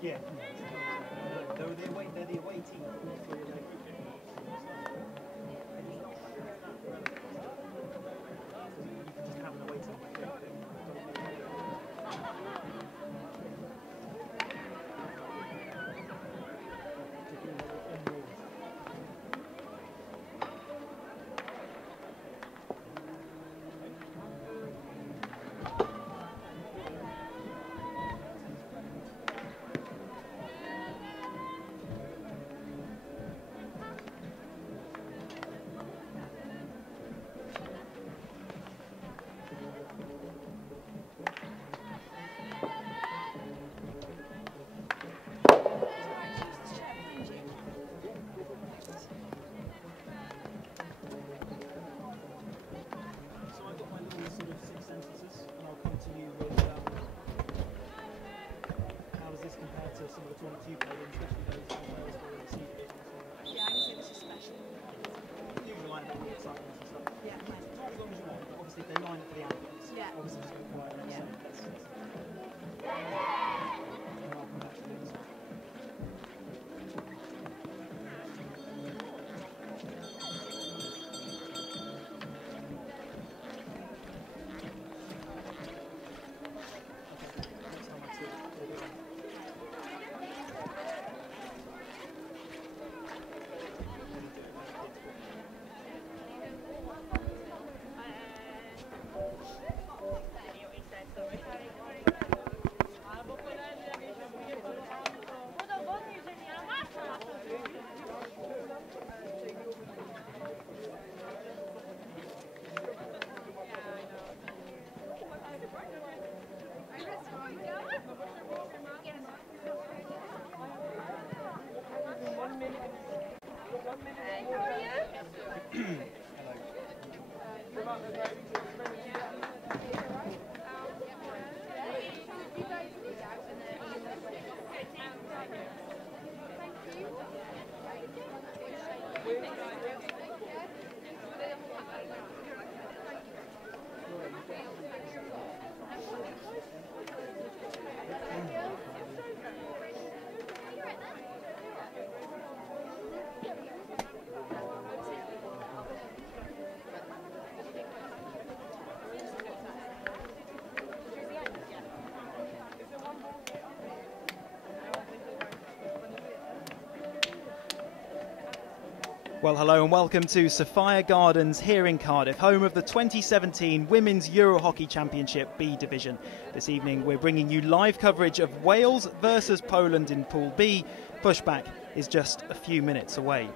Yeah. They're the away team. Just have an away team. Some of the tournaments you played in, especially those in Wales or in the sea division. Yeah, I can say this is special. Usually like that, the excitement and stuff. Yeah. Try as long as you want, but obviously if they line up for the anthems, yeah. obviously just go quiet. Yeah. Well, hello and welcome to Sophia Gardens here in Cardiff, home of the 2017 Women's EuroHockey Championship B Division. This evening we're bringing you live coverage of Wales versus Poland in Pool B. Pushback is just a few minutes away.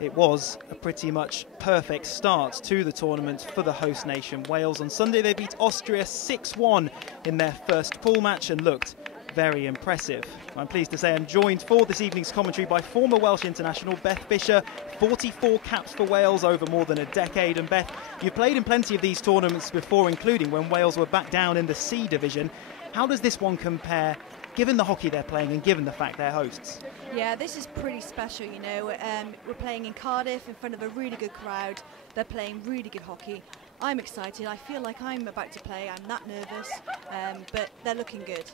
It was a pretty much perfect start to the tournament for the host nation. Wales on Sunday they beat Austria 6-1 in their first pool match and looked very impressive. I'm pleased to say I'm joined for this evening's commentary by former Welsh international Beth Fisher, 44 caps for Wales over more than a decade. And Beth, you've played in plenty of these tournaments before, including when Wales were back down in the C division. How does this one compare, given the hockey they're playing and given the fact they're hosts? Yeah, this is pretty special, you know. We're playing in Cardiff in front of a really good crowd. They're playing really good hockey. I'm excited. I feel like I'm about to play. I'm that nervous, but they're looking good.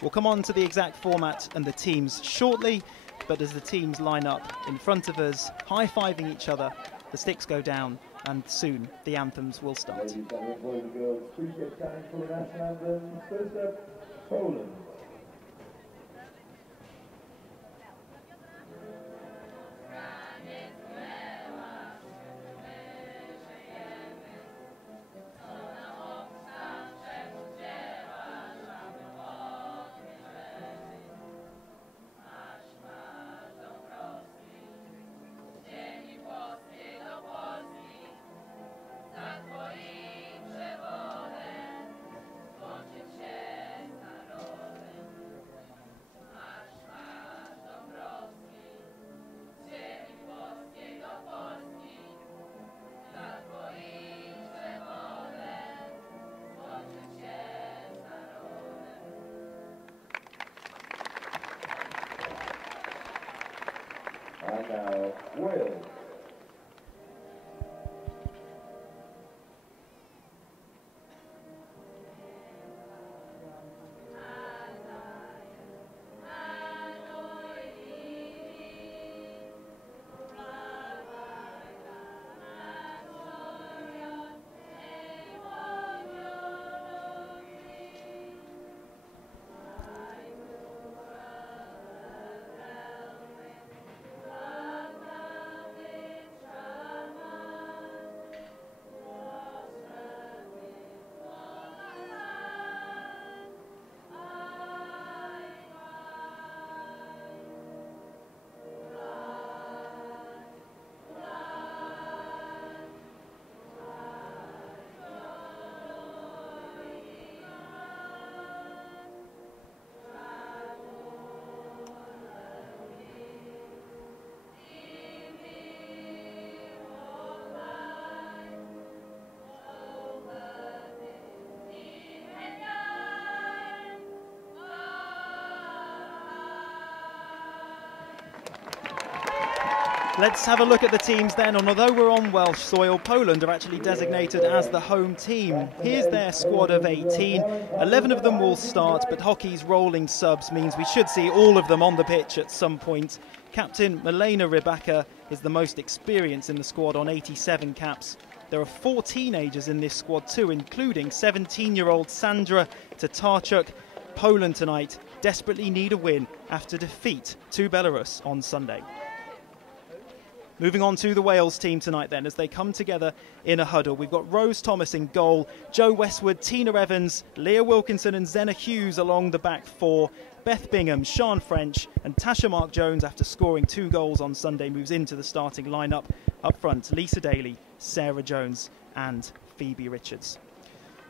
We'll come on to the exact format and the teams shortly, but as the teams line up in front of us, high-fiving each other, the sticks go down, and soon the anthems will start. Ladies and gentlemen, boys and girls, please get standing for the national anthem. First up, Poland. And now, Wales. Let's have a look at the teams then, and although we're on Welsh soil, Poland are actually designated as the home team. Here's their squad of 18. 11 of them will start, but hockey's rolling subs means we should see all of them on the pitch at some point. Captain Milena Rybaka is the most experienced in the squad on 87 caps. There are 4 teenagers in this squad too, including 17-year-old Sandra Tatarchuk. Poland tonight desperately need a win after defeat to Belarus on Sunday. Moving on to the Wales team tonight then, as they come together in a huddle. We've got Rose Thomas in goal, Jo Westwood, Tina Evans, Leah Wilkinson and Zena Hughes along the back 4. Beth Bingham, Sian French and Tasha Mark-Jones, after scoring 2 goals on Sunday, moves into the starting lineup. Up front, Lisa Daly, Sarah Jones and Phoebe Richards.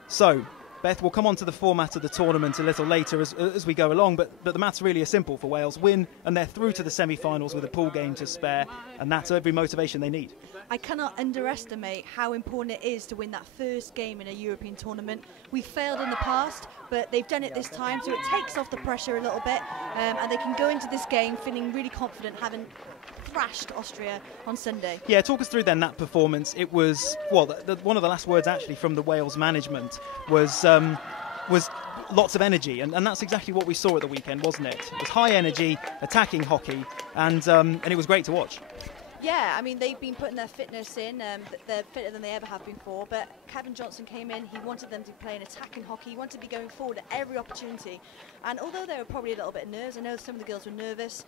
So, Beth, we'll come on to the format of the tournament a little later as we go along, but the maths really are simple for Wales. Win, and they're through to the semi-finals with a pool game to spare, and that's every motivation they need. I cannot underestimate how important it is to win that first game in a European tournament. We failed in the past, but they've done it this time, so it takes off the pressure a little bit, and they can go into this game feeling really confident, having thrashed Austria on Sunday. Yeah, talk us through then that performance. It was, well, one of the last words actually from the Wales management was lots of energy, and that's exactly what we saw at the weekend, wasn't it? It was high energy, attacking hockey, and it was great to watch. Yeah, I mean, they've been putting their fitness in. They're fitter than they ever have been before. But Kevin Johnson came in. He wanted them to play an attacking hockey. He wanted to be going forward at every opportunity. And although they were probably a little bit nervous, I know some of the girls were nervous,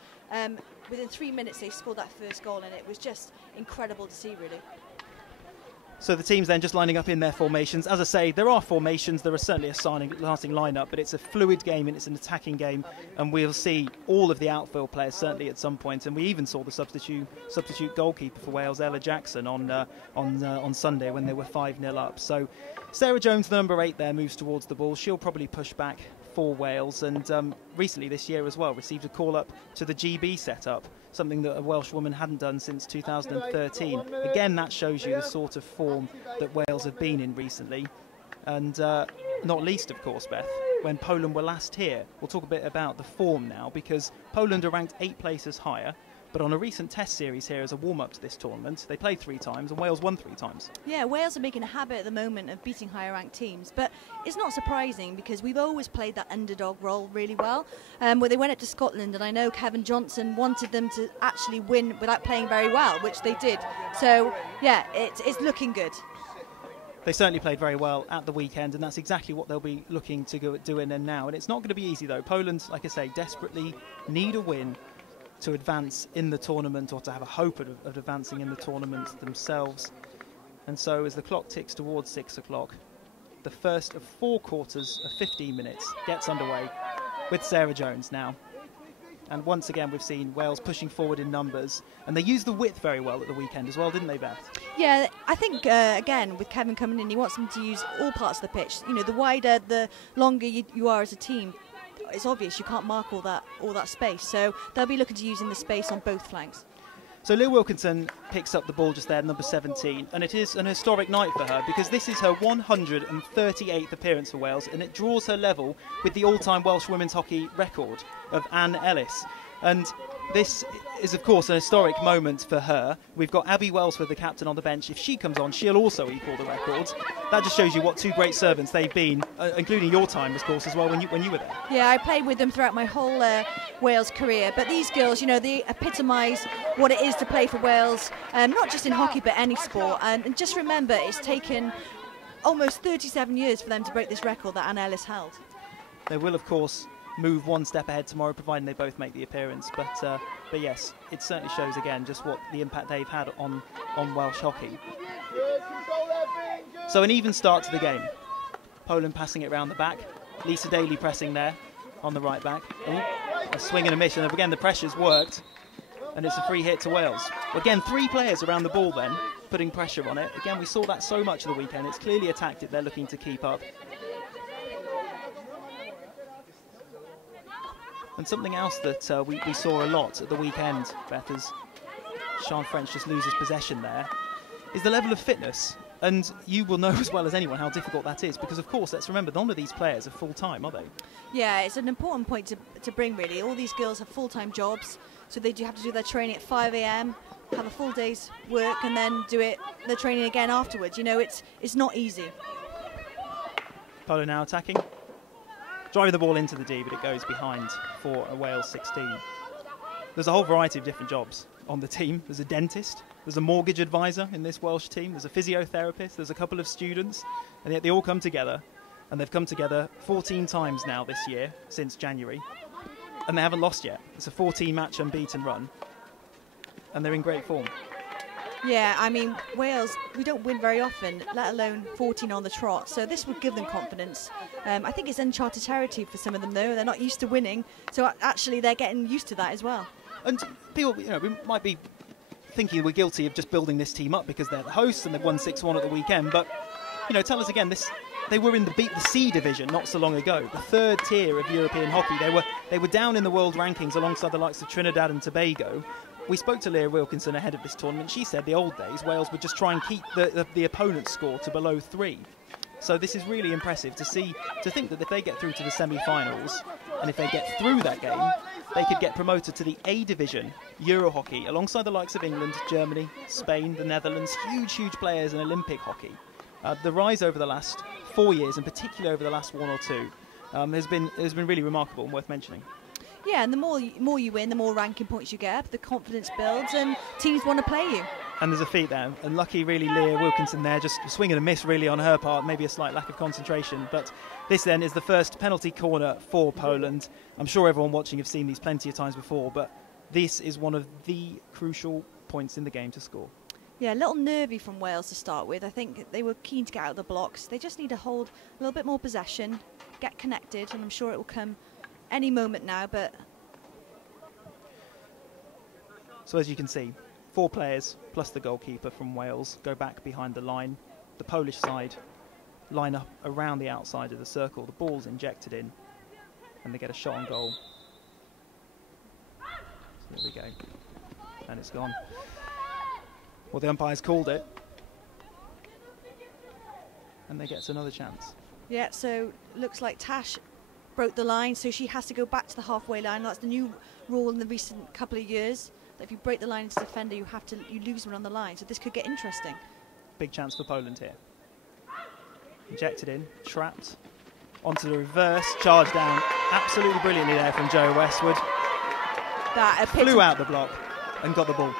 within 3 minutes they scored that first goal, and it was just incredible to see, really. So the teams then just lining up in their formations. As I say, there are formations, there are certainly a starting lineup, but it's a fluid game and it's an attacking game, and we'll see all of the outfield players certainly at some point. And we even saw the substitute goalkeeper for Wales, Ella Jackson, on Sunday when they were 5-0 up. So Sarah Jones, the number 8 there, moves towards the ball. She'll probably push back for Wales, and recently this year as well received a call up to the GB setup, something that a Welsh woman hadn't done since 2013. Again, that shows you the sort of form that Wales have been in recently, and not least, of course, Beth, when Poland were last here. We'll talk a bit about the form now, because Poland are ranked 8 places higher, but on a recent test series here as a warm-up to this tournament, they played 3 times and Wales won 3 times. Yeah, Wales are making a habit at the moment of beating higher-ranked teams, but it's not surprising because we've always played that underdog role really well. Where they went up to Scotland, and I know Kevin Johnson wanted them to actually win without playing very well, which they did. So, yeah, it's looking good. They certainly played very well at the weekend, and that's exactly what they'll be looking to go do in and now. And it's not going to be easy, though. Poland, like I say, desperately need a win to advance in the tournament, or to have a hope of advancing in the tournament themselves. And so as the clock ticks towards 6 o'clock, the first of 4 quarters of 15 minutes gets underway with Sarah Jones now. And once again, we've seen Wales pushing forward in numbers, and they used the width very well at the weekend as well, didn't they, Beth? Yeah, I think, again, with Kevin coming in, he wants them to use all parts of the pitch. You know, the wider, the longer you are as a team, it's obvious you can't mark all that space, so they'll be looking to using the space on both flanks. So Leah Wilkinson picks up the ball just there, number 17, and it is an historic night for her because this is her 138th appearance for Wales, and it draws her level with the all-time Welsh women's hockey record of Anne Ellis. And this is, of course, an historic moment for her. We've got Abby Wellsford, the captain, on the bench. If she comes on, she'll also equal the records. That just shows you what 2 great servants they've been, including your time, of course, as well, when you were there. Yeah, I played with them throughout my whole Wales career. But these girls, you know, they epitomise what it is to play for Wales, not just in hockey, but any sport. And just remember, it's taken almost 37 years for them to break this record that Anne Ellis held. They will, of course, move 1 step ahead tomorrow, providing they both make the appearance. But yes, it certainly shows again just what the impact they've had on Welsh hockey. So an even start to the game. Poland passing it round the back. Lisa Daly pressing there on the right back. A swing and a miss, and again the pressure's worked, and it's a free hit to Wales. Again, 3 players around the ball then, putting pressure on it. Again, we saw that so much of the weekend. It's clearly a tactic they're looking to keep up. And something else that we saw a lot at the weekend, Beth, as Sian French just loses possession there, is the level of fitness. And you will know as well as anyone how difficult that is, because, of course, let's remember, none of these players are full-time, are they? Yeah, it's an important point to bring, really. All these girls have full-time jobs, so they do have to do their training at 5 a.m. have a full day's work and then do the training again afterwards. You know, it's not easy. Poland now attacking. Driving the ball into the D, but it goes behind for a Wales 16. There's a whole variety of different jobs on the team. There's a dentist, there's a mortgage advisor in this Welsh team, there's a physiotherapist, there's a couple of students, and yet they all come together, and they've come together 14 times now this year, since January, and they haven't lost yet. It's a 14-match unbeaten run, and they're in great form. Yeah, I mean, Wales, we don't win very often, let alone 14 on the trot, so this would give them confidence. I think it's uncharted territory for some of them, though. They're not used to winning, so actually they're getting used to that as well. And people, you know, we might be thinking we're guilty of just building this team up because they're the hosts and they've won 6-1 at the weekend, but, you know, tell us again, they were in the C division not so long ago, the third tier of European hockey. They were down in the world rankings alongside the likes of Trinidad and Tobago. We spoke to Leah Wilkinson ahead of this tournament. She said the old days, Wales would just try and keep the opponent's score to below 3. So this is really impressive to think that if they get through to the semi-finals, and if they get through that game, they could get promoted to the A division, EuroHockey, alongside the likes of England, Germany, Spain, the Netherlands, huge players in Olympic hockey. The rise over the last 4 years, and particularly over the last 1 or 2, has been really remarkable and worth mentioning. Yeah, and the more you win, the more ranking points you get, the confidence builds, and teams want to play you. And there's a feat there, and lucky really Leah Wilkinson there, just swing and a miss really on her part, maybe a slight lack of concentration. But this then is the first penalty corner for Poland. I'm sure everyone watching have seen these plenty of times before, but this is one of the crucial points in the game to score. Yeah, a little nervy from Wales to start with. I think they were keen to get out of the blocks. They just need to hold a little bit more possession, get connected, and I'm sure it will come any moment now. But so as you can see, 4 players plus the goalkeeper from Wales go back behind the line. The Polish side line up around the outside of the circle. The ball's injected in and they get a shot on goal. So there we go. And it's gone. Well, the umpire's called it. And they get another chance. Yeah, so looks like Tash broke the line, so she has to go back to the halfway line. That's the new rule in the recent couple of years. That if you break the line as a defender, you lose one on the line. So this could get interesting. Big chance for Poland here. Injected in, trapped, onto the reverse, charged down absolutely brilliantly there from Jo Westwood. That flew out the block and got the ball.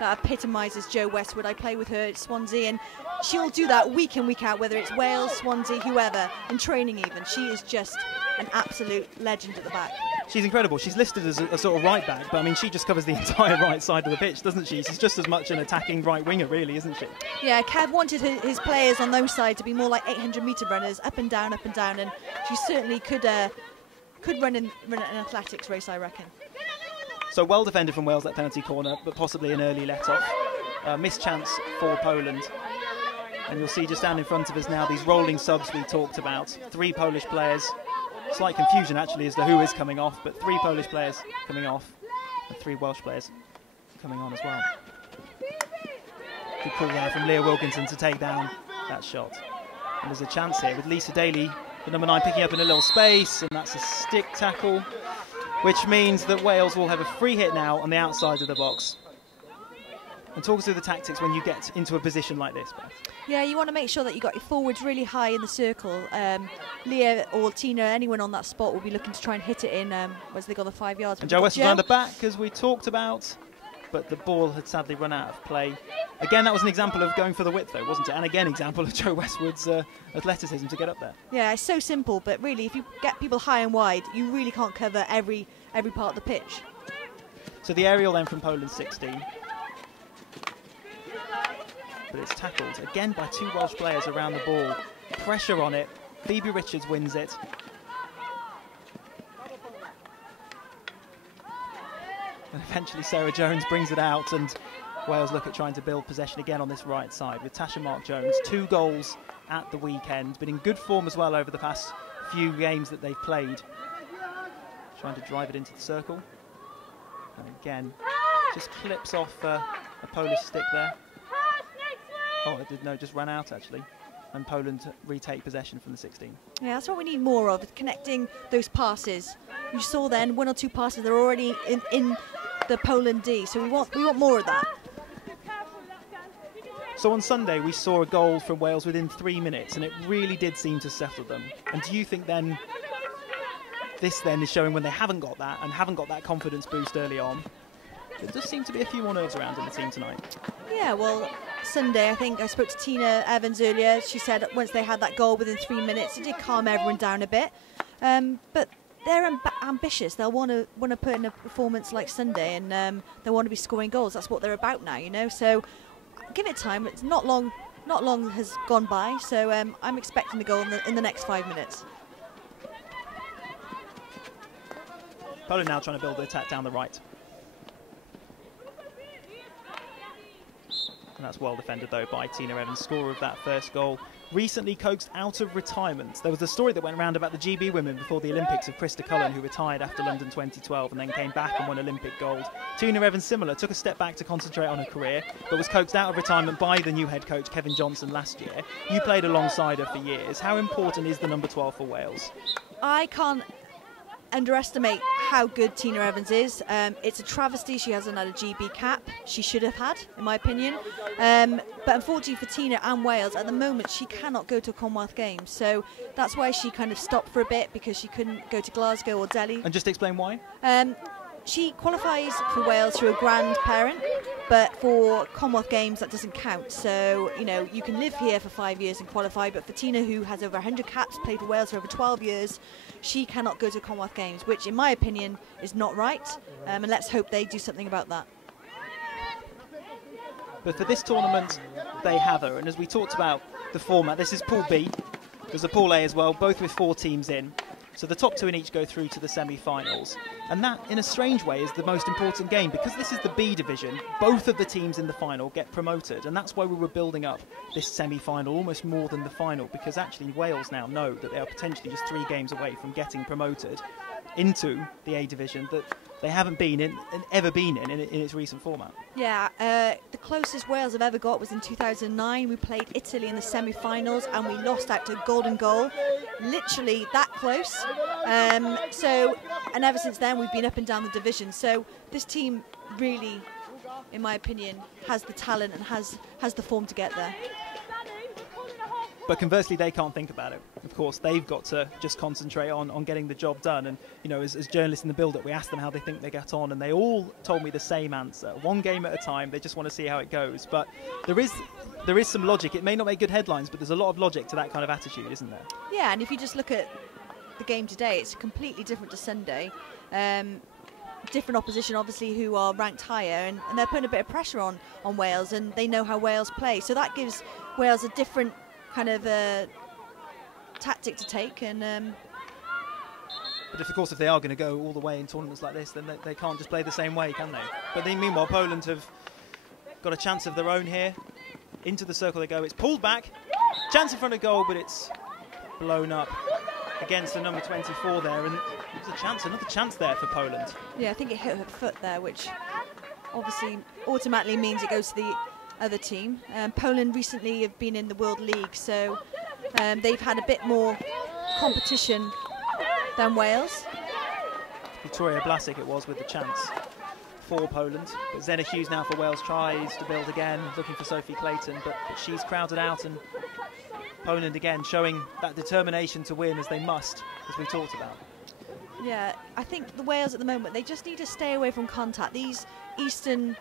That epitomises Jo Westwood. I play with her at Swansea, and she'll do that week in, week out, whether it's Wales, Swansea, whoever, in training even. She is just an absolute legend at the back. She's incredible. She's listed as a sort of right back, but I mean, she just covers the entire right side of the pitch, doesn't she? She's just as much an attacking right winger, really, isn't she? Yeah, Kev wanted his players on those sides to be more like 800-metre runners, up and down, and she certainly could run an athletics race, I reckon. So well defended from Wales, that penalty corner, but possibly an early let-off. Missed chance for Poland. And you'll see just down in front of us now these rolling subs we talked about. 3 Polish players. Slight confusion actually as to who is coming off, but 3 Polish players coming off and 3 Welsh players coming on as well. Good call there from Leah Wilkinson to take down that shot. And there's a chance here with Lisa Daly, the number 9, picking up in a little space, and that's a stick tackle, which means that Wales will have a free hit now on the outside of the box. And talk us through the tactics when you get into a position like this, Beth. Yeah, you want to make sure that you got your forwards really high in the circle. Leah or Tina, anyone on that spot will be looking to try and hit it in as they got the 5 yards. And Jo Westwood around the back, as we talked about, but the ball had sadly run out of play. Again, that was an example of going for the width, though, wasn't it? And again, example of Jo Westwood's athleticism to get up there. Yeah, it's so simple, but really, if you get people high and wide, you really can't cover every part of the pitch. So the aerial then from Poland 16. But it's tackled again by 2 Welsh players around the ball. Pressure on it. Phoebe Richards wins it. And eventually Sarah Jones brings it out, and Wales look at trying to build possession again on this right side with Tasha Mark-Jones. 2 goals at the weekend. Been in good form as well over the past few games that they've played. Trying to drive it into the circle. And again, just clips off a Polish stick there. Oh, it did, no, just ran out actually. And Poland retake possession from the 16. Yeah, that's what we need more of, connecting those passes. You saw then 1 or 2 passes, they're already in the Poland D, so we want more of that. So on Sunday we saw a goal from Wales within 3 minutes, and it really did seem to settle them. And do you think then this then is showing when they haven't got that and haven't got that confidence boost early on? There does seem to be a few more nerves around in the team tonight. Yeah, well, Sunday, I think I spoke to Tina Evans earlier. She said once they had that goal within 3 minutes, it did calm everyone down a bit. But they're ambitious. They'll want to put in a performance like Sunday, and they want to be scoring goals. That's what they're about now, you know. So give it time. It's not long has gone by. So I'm expecting the goal in the next 5 minutes. Poland now trying to build the attack down the right. And that's well defended, though, by Tina Evans, scorer of that first goal. Recently coaxed out of retirement. There was a story that went around about the GB women before the Olympics of Krista Cullen, who retired after London 2012 and then came back and won Olympic gold. Tina Evans, similar, took a step back to concentrate on her career, but was coaxed out of retirement by the new head coach, Kevin Johnson, last year. You played alongside her for years. How important is the number 12 for Wales? I can't underestimate how good Tina Evans is. It's a travesty she hasn't had a GB cap. She should have had, in my opinion. But unfortunately for Tina and Wales, at the moment she cannot go to Commonwealth Games. So that's why she kind of stopped for a bit, because she couldn't go to Glasgow or Delhi. And just explain why? She qualifies for Wales through a grandparent, but for Commonwealth Games that doesn't count. So, you know, you can live here for 5 years and qualify, but for Tina, who has over 100 caps, played for Wales for over 12 years, she cannot go to Commonwealth Games, which in my opinion is not right. And let's hope they do something about that. But for this tournament, they have her. And as we talked about the format, this is Pool B. There's a Pool A as well, both with 4 teams in. So the top 2 in each go through to the semi-finals. And that, in a strange way, is the most important game. Because this is the B division, both of the teams in the final get promoted. And that's why we were building up this semi-final almost more than the final. Because actually Wales now know that they are potentially just 3 games away from getting promoted into the A division that they haven't been in and ever been in its recent format. Yeah, the closest Wales have ever got was in 2009. We played Italy in the semi-finals and we lost out to a golden goal. Literally that close. And ever since then we've been up and down the division. So this team really, in my opinion, has the talent and has the form to get there. But conversely, they can't think about it. Of course, they've got to just concentrate on getting the job done. And, you know, as journalists in the build-up, we asked them how they think they get on, and they all told me the same answer. 1 game at a time, they just want to see how it goes. But there is some logic. It may not make good headlines, but there's a lot of logic to that kind of attitude, isn't there? Yeah, and if you just look at the game today, it's completely different to Sunday. Different opposition, obviously, who are ranked higher, and they're putting a bit of pressure on Wales, and they know how Wales play. So that gives Wales a different kind of tactic to take. And but of course, if they are going to go all the way in tournaments like this, then they can't just play the same way, can they? But then, meanwhile, Poland have got a chance of their own here. Into the circle they go. It's pulled back, chance in front of goal, but it's blown up against the number 24 there, and there's a chance, another chance there for Poland. Yeah, I think it hit her foot there, which obviously automatically means it goes to the other team. Poland recently have been in the World League, so they've had a bit more competition than Wales. Victoria Blasik it was with the chance for Poland. But Zena Hughes now for Wales tries to build again, looking for Sophie Clayton, but she's crowded out, and Poland again showing that determination to win as they must, as we talked about. Yeah, I think the Wales at the moment, they just need to stay away from contact. These Eastern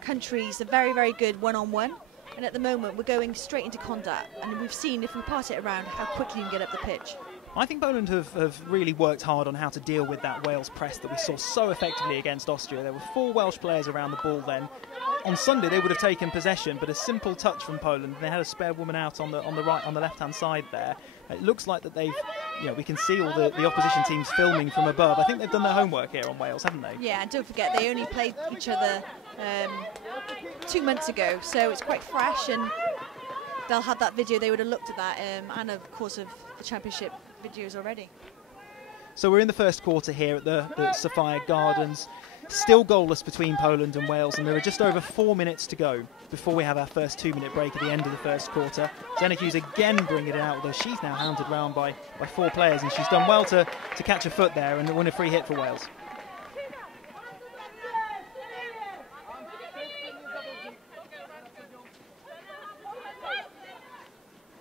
countries are very, very good one-on-one, and at the moment we're going straight into contact, and we've seen, if we pass it around, how quickly you can get up the pitch. I think Poland have really worked hard on how to deal with that Wales press that we saw so effectively against Austria. There were 4 Welsh players around the ball then. On Sunday they would have taken possession, but a simple touch from Poland. They had a spare woman out on the left-hand side there. It looks like that they've, you know, we can see all the opposition teams filming from above. I think they've done their homework here on Wales, haven't they? Yeah, and don't forget they only played each other 2 months ago, so it's quite fresh, and they'll have that video. They would have looked at that, and of course of the championship videos already. So we're in the first quarter here at the Sophia Gardens. Still goalless between Poland and Wales, and there are just over 4 minutes to go before we have our first 2-minute break at the end of the first quarter. Zena Hughes again bringing it out, although she's now hounded round by 4 players, and she's done well to catch a foot there and win a free hit for Wales.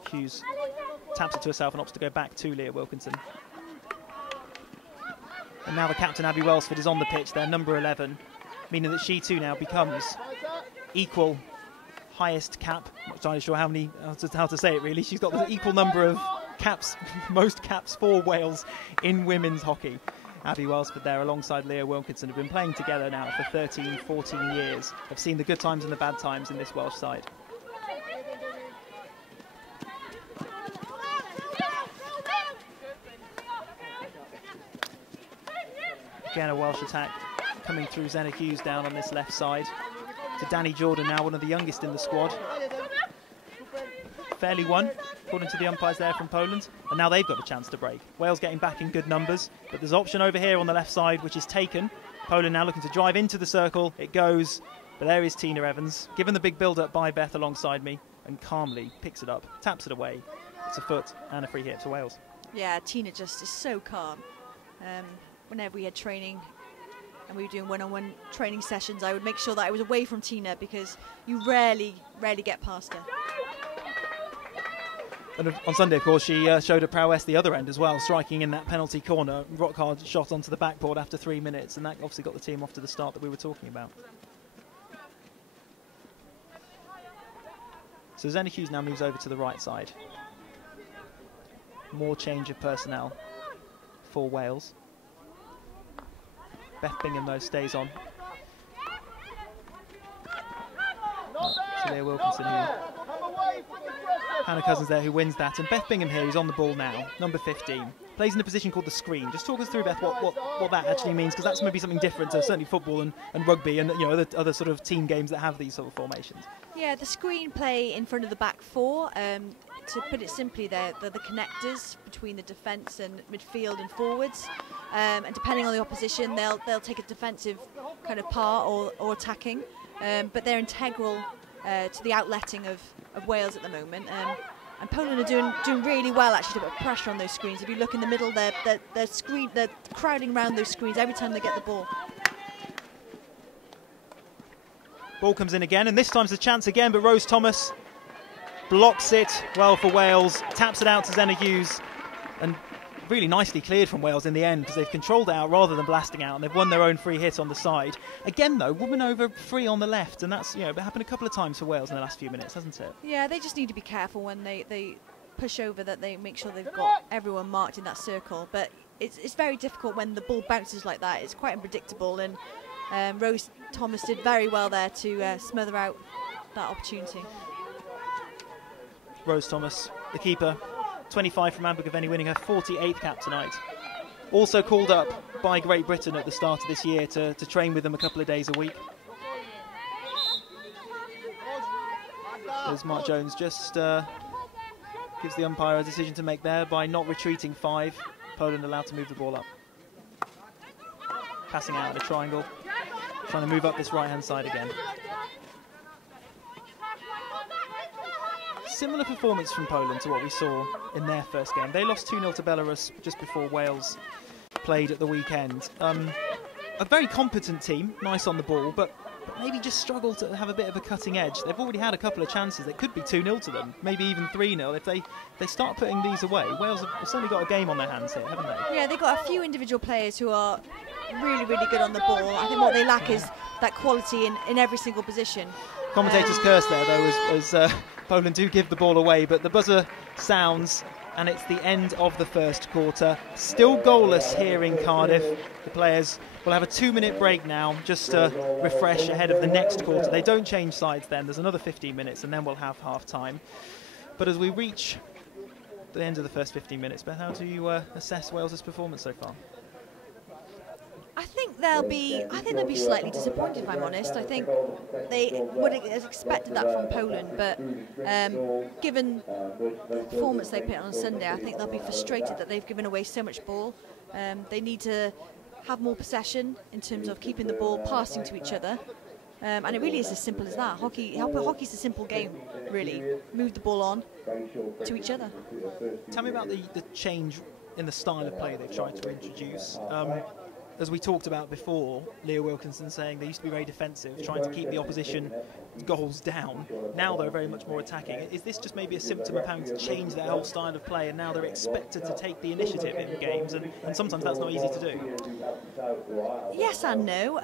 Hughes taps it to herself and opts to go back to Leah Wilkinson. And now the captain, Abby Welsford, is on the pitch, their number 11, meaning that she too now becomes equal highest cap. I'm not entirely sure how to say it really. She's got the equal number of caps, most caps for Wales in women's hockey. Abby Welsford there alongside Leah Wilkinson have been playing together now for 13, 14 years. Have seen the good times and the bad times in this Welsh side. Again, a Welsh attack coming through. Zena Hughes down on this left side to Danny Jordan, now one of the youngest in the squad. Fairly won, according to the umpires there from Poland, and now they've got a chance to break. Wales getting back in good numbers, but there's option over here on the left side, which is taken. Poland now looking to drive into the circle. It goes, but there is Tina Evans, given the big build-up by Beth alongside me, and calmly picks it up, taps it away. It's a foot and a free hit to Wales. Yeah, Tina just is so calm. Whenever we had training and we were doing one-on-one training sessions, I would make sure that I was away from Tina because you rarely get past her. And on Sunday, of course, she showed her prowess the other end as well, striking in that penalty corner, rock hard shot onto the backboard after 3 minutes, and that obviously got the team off to the start that we were talking about. So Zena Hughes now moves over to the right side. More change of personnel for Wales. Beth Bingham, though, stays on. So Leah Wilkinson here. Hannah Cousins there who wins that. And Beth Bingham here, who's on the ball now, number 15. Plays in a position called the screen. Just talk us through, Beth, what that actually means, because that's maybe something different to certainly football and rugby and other sort of team games that have these sort of formations. Yeah, the screen play in front of the back four. To put it simply, they're the connectors between the defence and midfield and forwards. And depending on the opposition, they'll take a defensive kind of part or attacking. But they're integral to the outletting of Wales at the moment. And Poland are doing really well actually to put pressure on those screens. If you look in the middle, they're crowding around those screens every time they get the ball. Ball comes in again, and this time's the chance again, but Rose Thomas blocks it well for Wales, taps it out to Zena Hughes, and really nicely cleared from Wales in the end because they've controlled it out rather than blasting out, and they've won their own free hit on the side. Again though, woman over free on the left, and that's happened a couple of times for Wales in the last few minutes, hasn't it? Yeah, they just need to be careful when they push over, that they make sure they've got everyone marked in that circle. But it's very difficult when the ball bounces like that. It's quite unpredictable, and Rose Thomas did very well there to smother out that opportunity. Rose Thomas, the keeper, 25 from Abergavenny, winning her 48th cap tonight. Also called up by Great Britain at the start of this year to train with them a couple of days a week. As Mark Jones just gives the umpire a decision to make there by not retreating 5. Poland allowed to move the ball up. Passing out in a triangle, trying to move up this right-hand side again. Similar performance from Poland to what we saw in their first game. They lost 2-0 to Belarus just before Wales played at the weekend. A very competent team, nice on the ball, but maybe just struggled to have a bit of a cutting edge. They've already had a couple of chances that could be 2-0 to them, maybe even 3-0. If they start putting these away, Wales have certainly got a game on their hands here, haven't they? Yeah, they've got a few individual players who are really, really good on the ball. I think what they lack is that quality in every single position. Commentator's curse there, though, as Poland do give the ball away, but the buzzer sounds and it's the end of the first quarter. Still goalless here in Cardiff. The players will have a 2-minute break now just to refresh ahead of the next quarter. They don't change sides then. There's another 15 minutes and then we'll have half-time. But as we reach the end of the first 15 minutes, Beth, how do you assess Wales' performance so far? I think they'll be slightly disappointed, if I'm honest. I think they would have expected that from Poland, but given the performance they put on Sunday, I think they'll be frustrated that they've given away so much ball. They need to have more possession in terms of keeping the ball, passing to each other. And it really is as simple as that. Hockey's a simple game, really. Move the ball on to each other. Tell me about the change in the style of play they've tried to introduce. as we talked about before, Leah Wilkinson saying they used to be very defensive, trying to keep the opposition goals down. Now they're very much more attacking. Is this just maybe a symptom of having to change their whole style of play, and now they're expected to take the initiative in games, and sometimes that's not easy to do? Yes and no.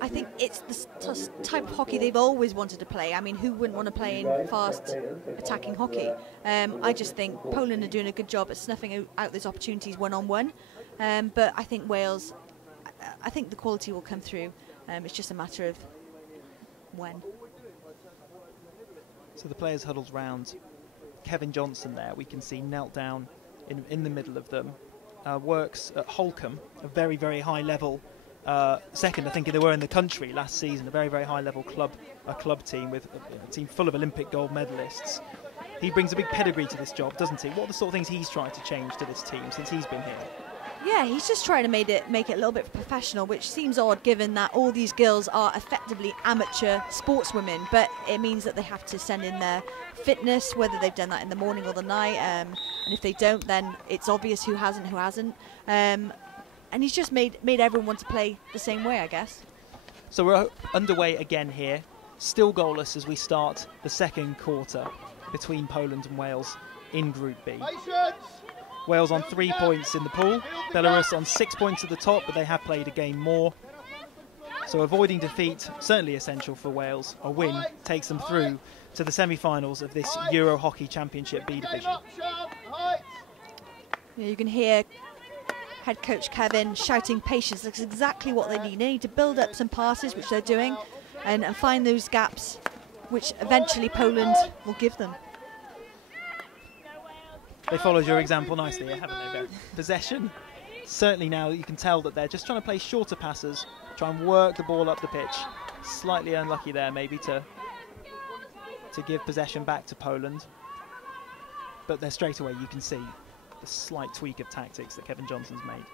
I think it's the type of hockey they've always wanted to play. I mean, who wouldn't want to play in fast attacking hockey? I just think Poland are doing a good job at snuffing out those opportunities one-on-one. But I think Wales, I think the quality will come through. It's just a matter of when. So the players huddled round. Kevin Johnson there, we can see knelt down in the middle of them. Works at Holcombe, a very, very high level second, I think they were in the country last season, a very, very high level club team with a team full of Olympic gold medalists. He brings a big pedigree to this job, doesn't he? What are the sort of things he's tried to change to this team since he's been here? Yeah, he's just trying to make it a little bit professional, which seems odd given that all these girls are effectively amateur sportswomen, but it means that they have to send in their fitness, whether they've done that in the morning or the night, and if they don't, then it's obvious who hasn't. And he's just made everyone want to play the same way, I guess. So we're underway again here, still goalless as we start the second quarter between Poland and Wales in Group B. Wales on 3 points in the pool, Belarus on 6 points at the top, but they have played a game more. So avoiding defeat, certainly essential for Wales. A win takes them through to the semi-finals of this EuroHockey Championship B division. Yeah, you can hear head coach Kevin shouting patience. That's exactly what they need. They need to build up some passes, which they're doing, and find those gaps, which eventually Poland will give them. They followed your example nicely, haven't they, Ben? Possession. Certainly now you can tell that they're just trying to play shorter passes, try and work the ball up the pitch. Slightly unlucky there maybe to give possession back to Poland. But there straight away you can see the slight tweak of tactics that Kevin Johnson's made.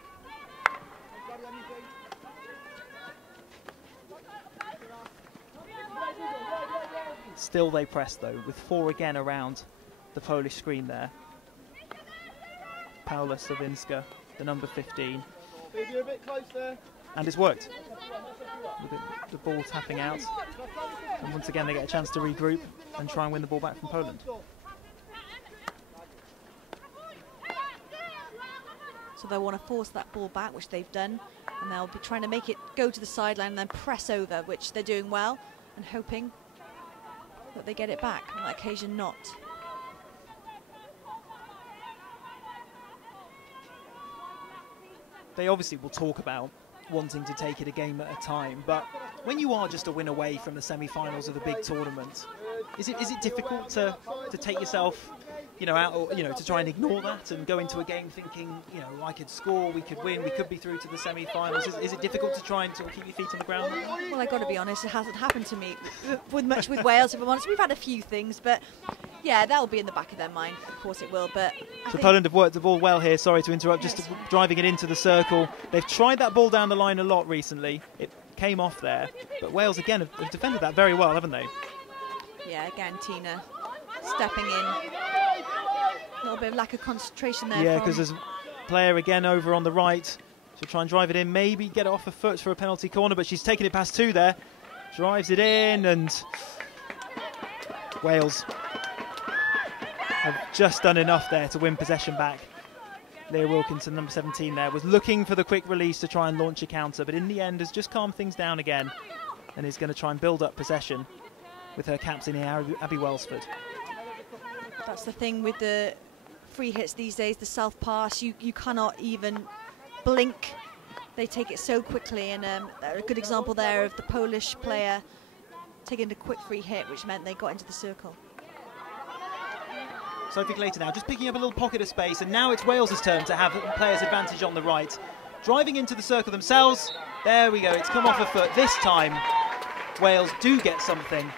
Still they press though, with 4 again around the Polish screen there. Paula Sawinska, the number 15. And it's worked. With the ball tapping out. And once again they get a chance to regroup and try and win the ball back from Poland. So they want to force that ball back, which they've done. And they'll be trying to make it go to the sideline and then press over, which they're doing well. And hoping that they get it back. On that occasion, not. They obviously will talk about wanting to take it a game at a time, but when you are just a win away from the semi-finals of a big tournament, is it difficult to take yourself, out, or, to try and ignore that and go into a game thinking, I could score, we could win, we could be through to the semi-finals? Is it difficult to try and sort of keep your feet on the ground? Well, I got to be honest, it hasn't happened to me with Wales, if I'm honest. We've had a few things, but yeah, that'll be in the back of their mind. Of course it will, but so Poland have worked the ball well here. Sorry to interrupt, just driving it into the circle. They've tried that ball down the line a lot recently. It came off there, but Wales again have defended that very well, haven't they? Yeah, again, Tina stepping in. A little bit of lack of concentration there. Yeah, because there's a player again over on the right. She'll try and drive it in, maybe get it off her foot for a penalty corner, but she's taken it past 2 there. Drives it in, and Wales have just done enough there to win possession back. Leah Wilkinson, number 17 there, was looking for the quick release to try and launch a counter, but in the end has just calmed things down again and is going to try and build up possession with her captain here, Abby Welsford. That's the thing with the free hits these days, the self-pass, you cannot even blink. They take it so quickly, and a good example there of the Polish player taking a quick free hit, which meant they got into the circle. Sophie Clayton now just picking up a little pocket of space, and now it's Wales' turn to have players' advantage on the right. Driving into the circle themselves. There we go, it's come off a foot. This time, Wales do get something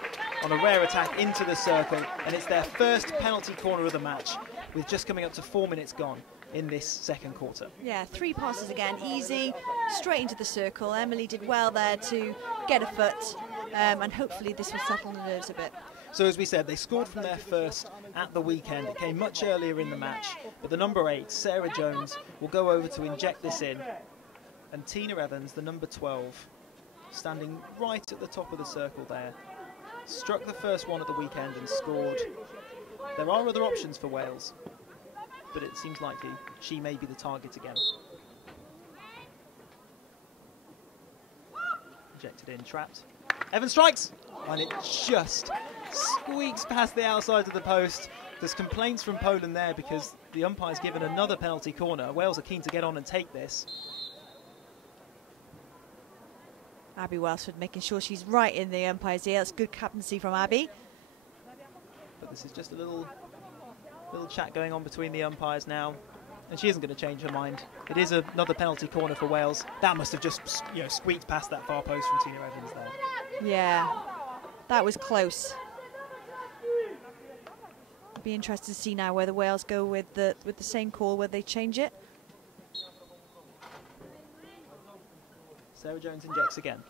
on a rare attack into the circle, and it's their first penalty corner of the match, with just coming up to 4 minutes gone in this second quarter. Yeah, 3 passes again, easy, straight into the circle. Emily did well there to get a foot, and hopefully this will settle the nerves a bit. So as we said, they scored from their first at the weekend. It came much earlier in the match, but the number 8, Sarah Jones, will go over to inject this in. And Tina Evans, the number 12, standing right at the top of the circle there, struck the first one at the weekend and scored. There are other options for Wales, but it seems likely she may be the target again. Injected in, trapped. Evans strikes, and it just squeaks past the outside of the post. There's complaints from Poland there because the umpire's given another penalty corner. Wales are keen to get on and take this. Abby Welsford making sure she's right in the umpire's ear. That's good captaincy from Abby. But this is just a little chat going on between the umpires now, and she isn't going to change her mind. It is another penalty corner for Wales. That must have just squeaked past that far post from Tina Evans there. Yeah, that was close. Be interested to see now whether Wales go with the same call, whether they change it. Sarah Jones injects again.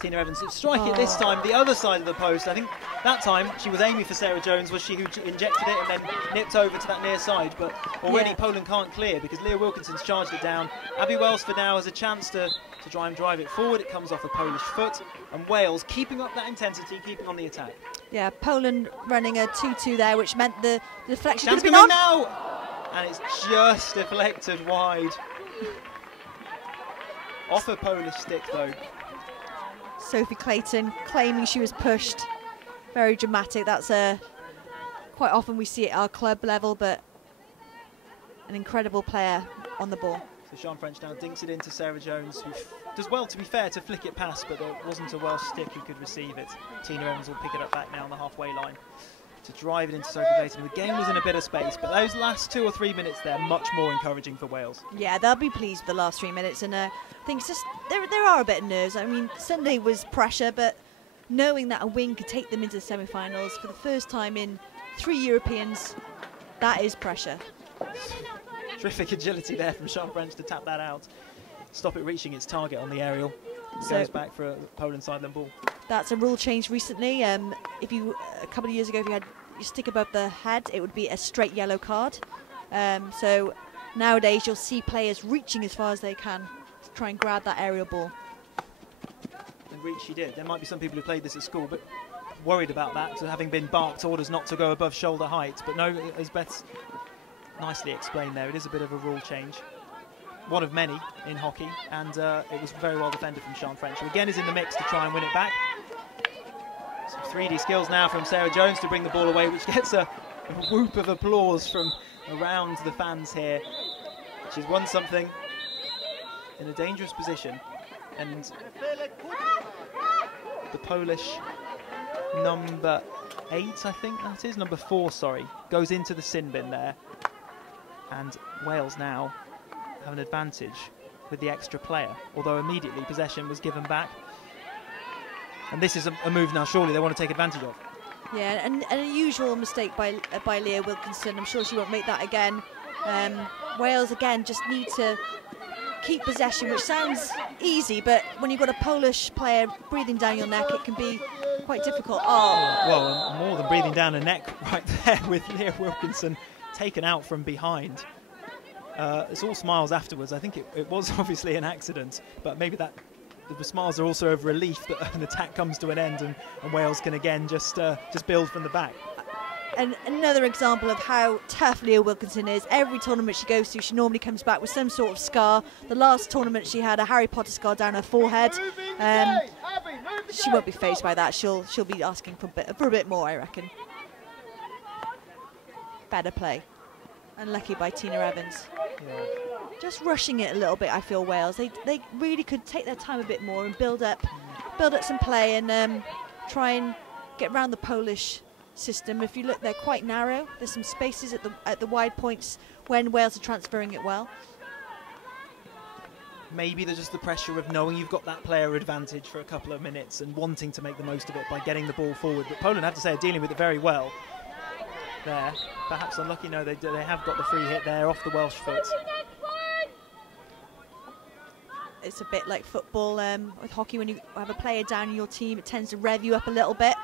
Tina Evans strike it this time, the other side of the post. I think that time she was aiming for Sarah Jones, was she, who injected it and then nipped over to that near side. But already Poland can't clear because Leah Wilkinson's charged it down. Abby Welsford now has a chance to try and drive it forward. It comes off a Polish foot, and Wales keeping up that intensity, keeping on the attack. Yeah, Poland running a 2-2 there, which meant the deflection could have been on now, and it's just deflected wide. Off a Polish stick though. Sophie Clayton claiming she was pushed. Very dramatic. That's quite often we see it at our club level, but an incredible player on the ball. So Sean French now dinks it into Sarah Jones, who does well, to be fair, to flick it past, but there wasn't a Welsh stick who could receive it. Tina Evans will pick it up back now on the halfway line to drive it into Sophie Clayton. The game was in a bit of space, but those last 2 or 3 minutes there, much more encouraging for Wales. Yeah, they'll be pleased with the last 3 minutes, and I think it's just there are a bit of nerves. I mean, Sunday was pressure, but knowing that a win could take them into the semi-finals for the first time in 3 Europeans, that is pressure. Terrific agility there from Sean French to tap that out. Stop it reaching its target on the aerial. Goes back for a Poland sideline ball. That's a rule change recently. If you a couple of years ago, if you had your stick above the head, it would be a straight yellow card. So nowadays you'll see players reaching as far as they can to try and grab that aerial ball. And reach she did. There might be some people who played this at school, but worried about that, having been barked orders not to go above shoulder height. But no, as Beth's nicely explained there, it is a bit of a rule change. One of many in hockey, and it was very well defended from Sean French, who again is in the mix to try and win it back. Some 3D skills now from Sarah Jones to bring the ball away, which gets a whoop of applause from around the fans here. She's won something in a dangerous position, and the Polish number 8, I think that is, number 4, sorry, goes into the sin bin there, and Wales now have an advantage with the extra player, although immediately possession was given back. And this is a move now surely they want to take advantage of. Yeah, and an unusual mistake by Leah Wilkinson. I'm sure she won't make that again. Wales again just need to keep possession, which sounds easy, but when you've got a Polish player breathing down your neck, it can be quite difficult. Well, more than breathing down a neck right there, with Leah Wilkinson taken out from behind. It's all smiles afterwards. I think it was obviously an accident, but maybe that the smiles are also of relief that an attack comes to an end, and Wales can again just build from the back. And another example of how tough Leah Wilkinson is. Every tournament she goes to, she normally comes back with some sort of scar. The last tournament she had a Harry Potter scar down her forehead. She won't be faced by that. She'll be asking for a bit more, I reckon. Better play. Unlucky by Tina Evans. Yeah. Just rushing it a little bit, I feel, Wales. They really could take their time a bit more and build up some play and try and get around the Polish system. If you look, they're quite narrow. There's some spaces at the wide points when Wales are transferring it well. Maybe there's just the pressure of knowing you've got that player advantage for a couple of minutes and wanting to make the most of it by getting the ball forward. But Poland, I have to say, are dealing with it very well. There, perhaps unlucky. No, they have got the free hit there off the Welsh foot. It's a bit like football with hockey. When you have a player down in your team, it tends to rev you up a little bit.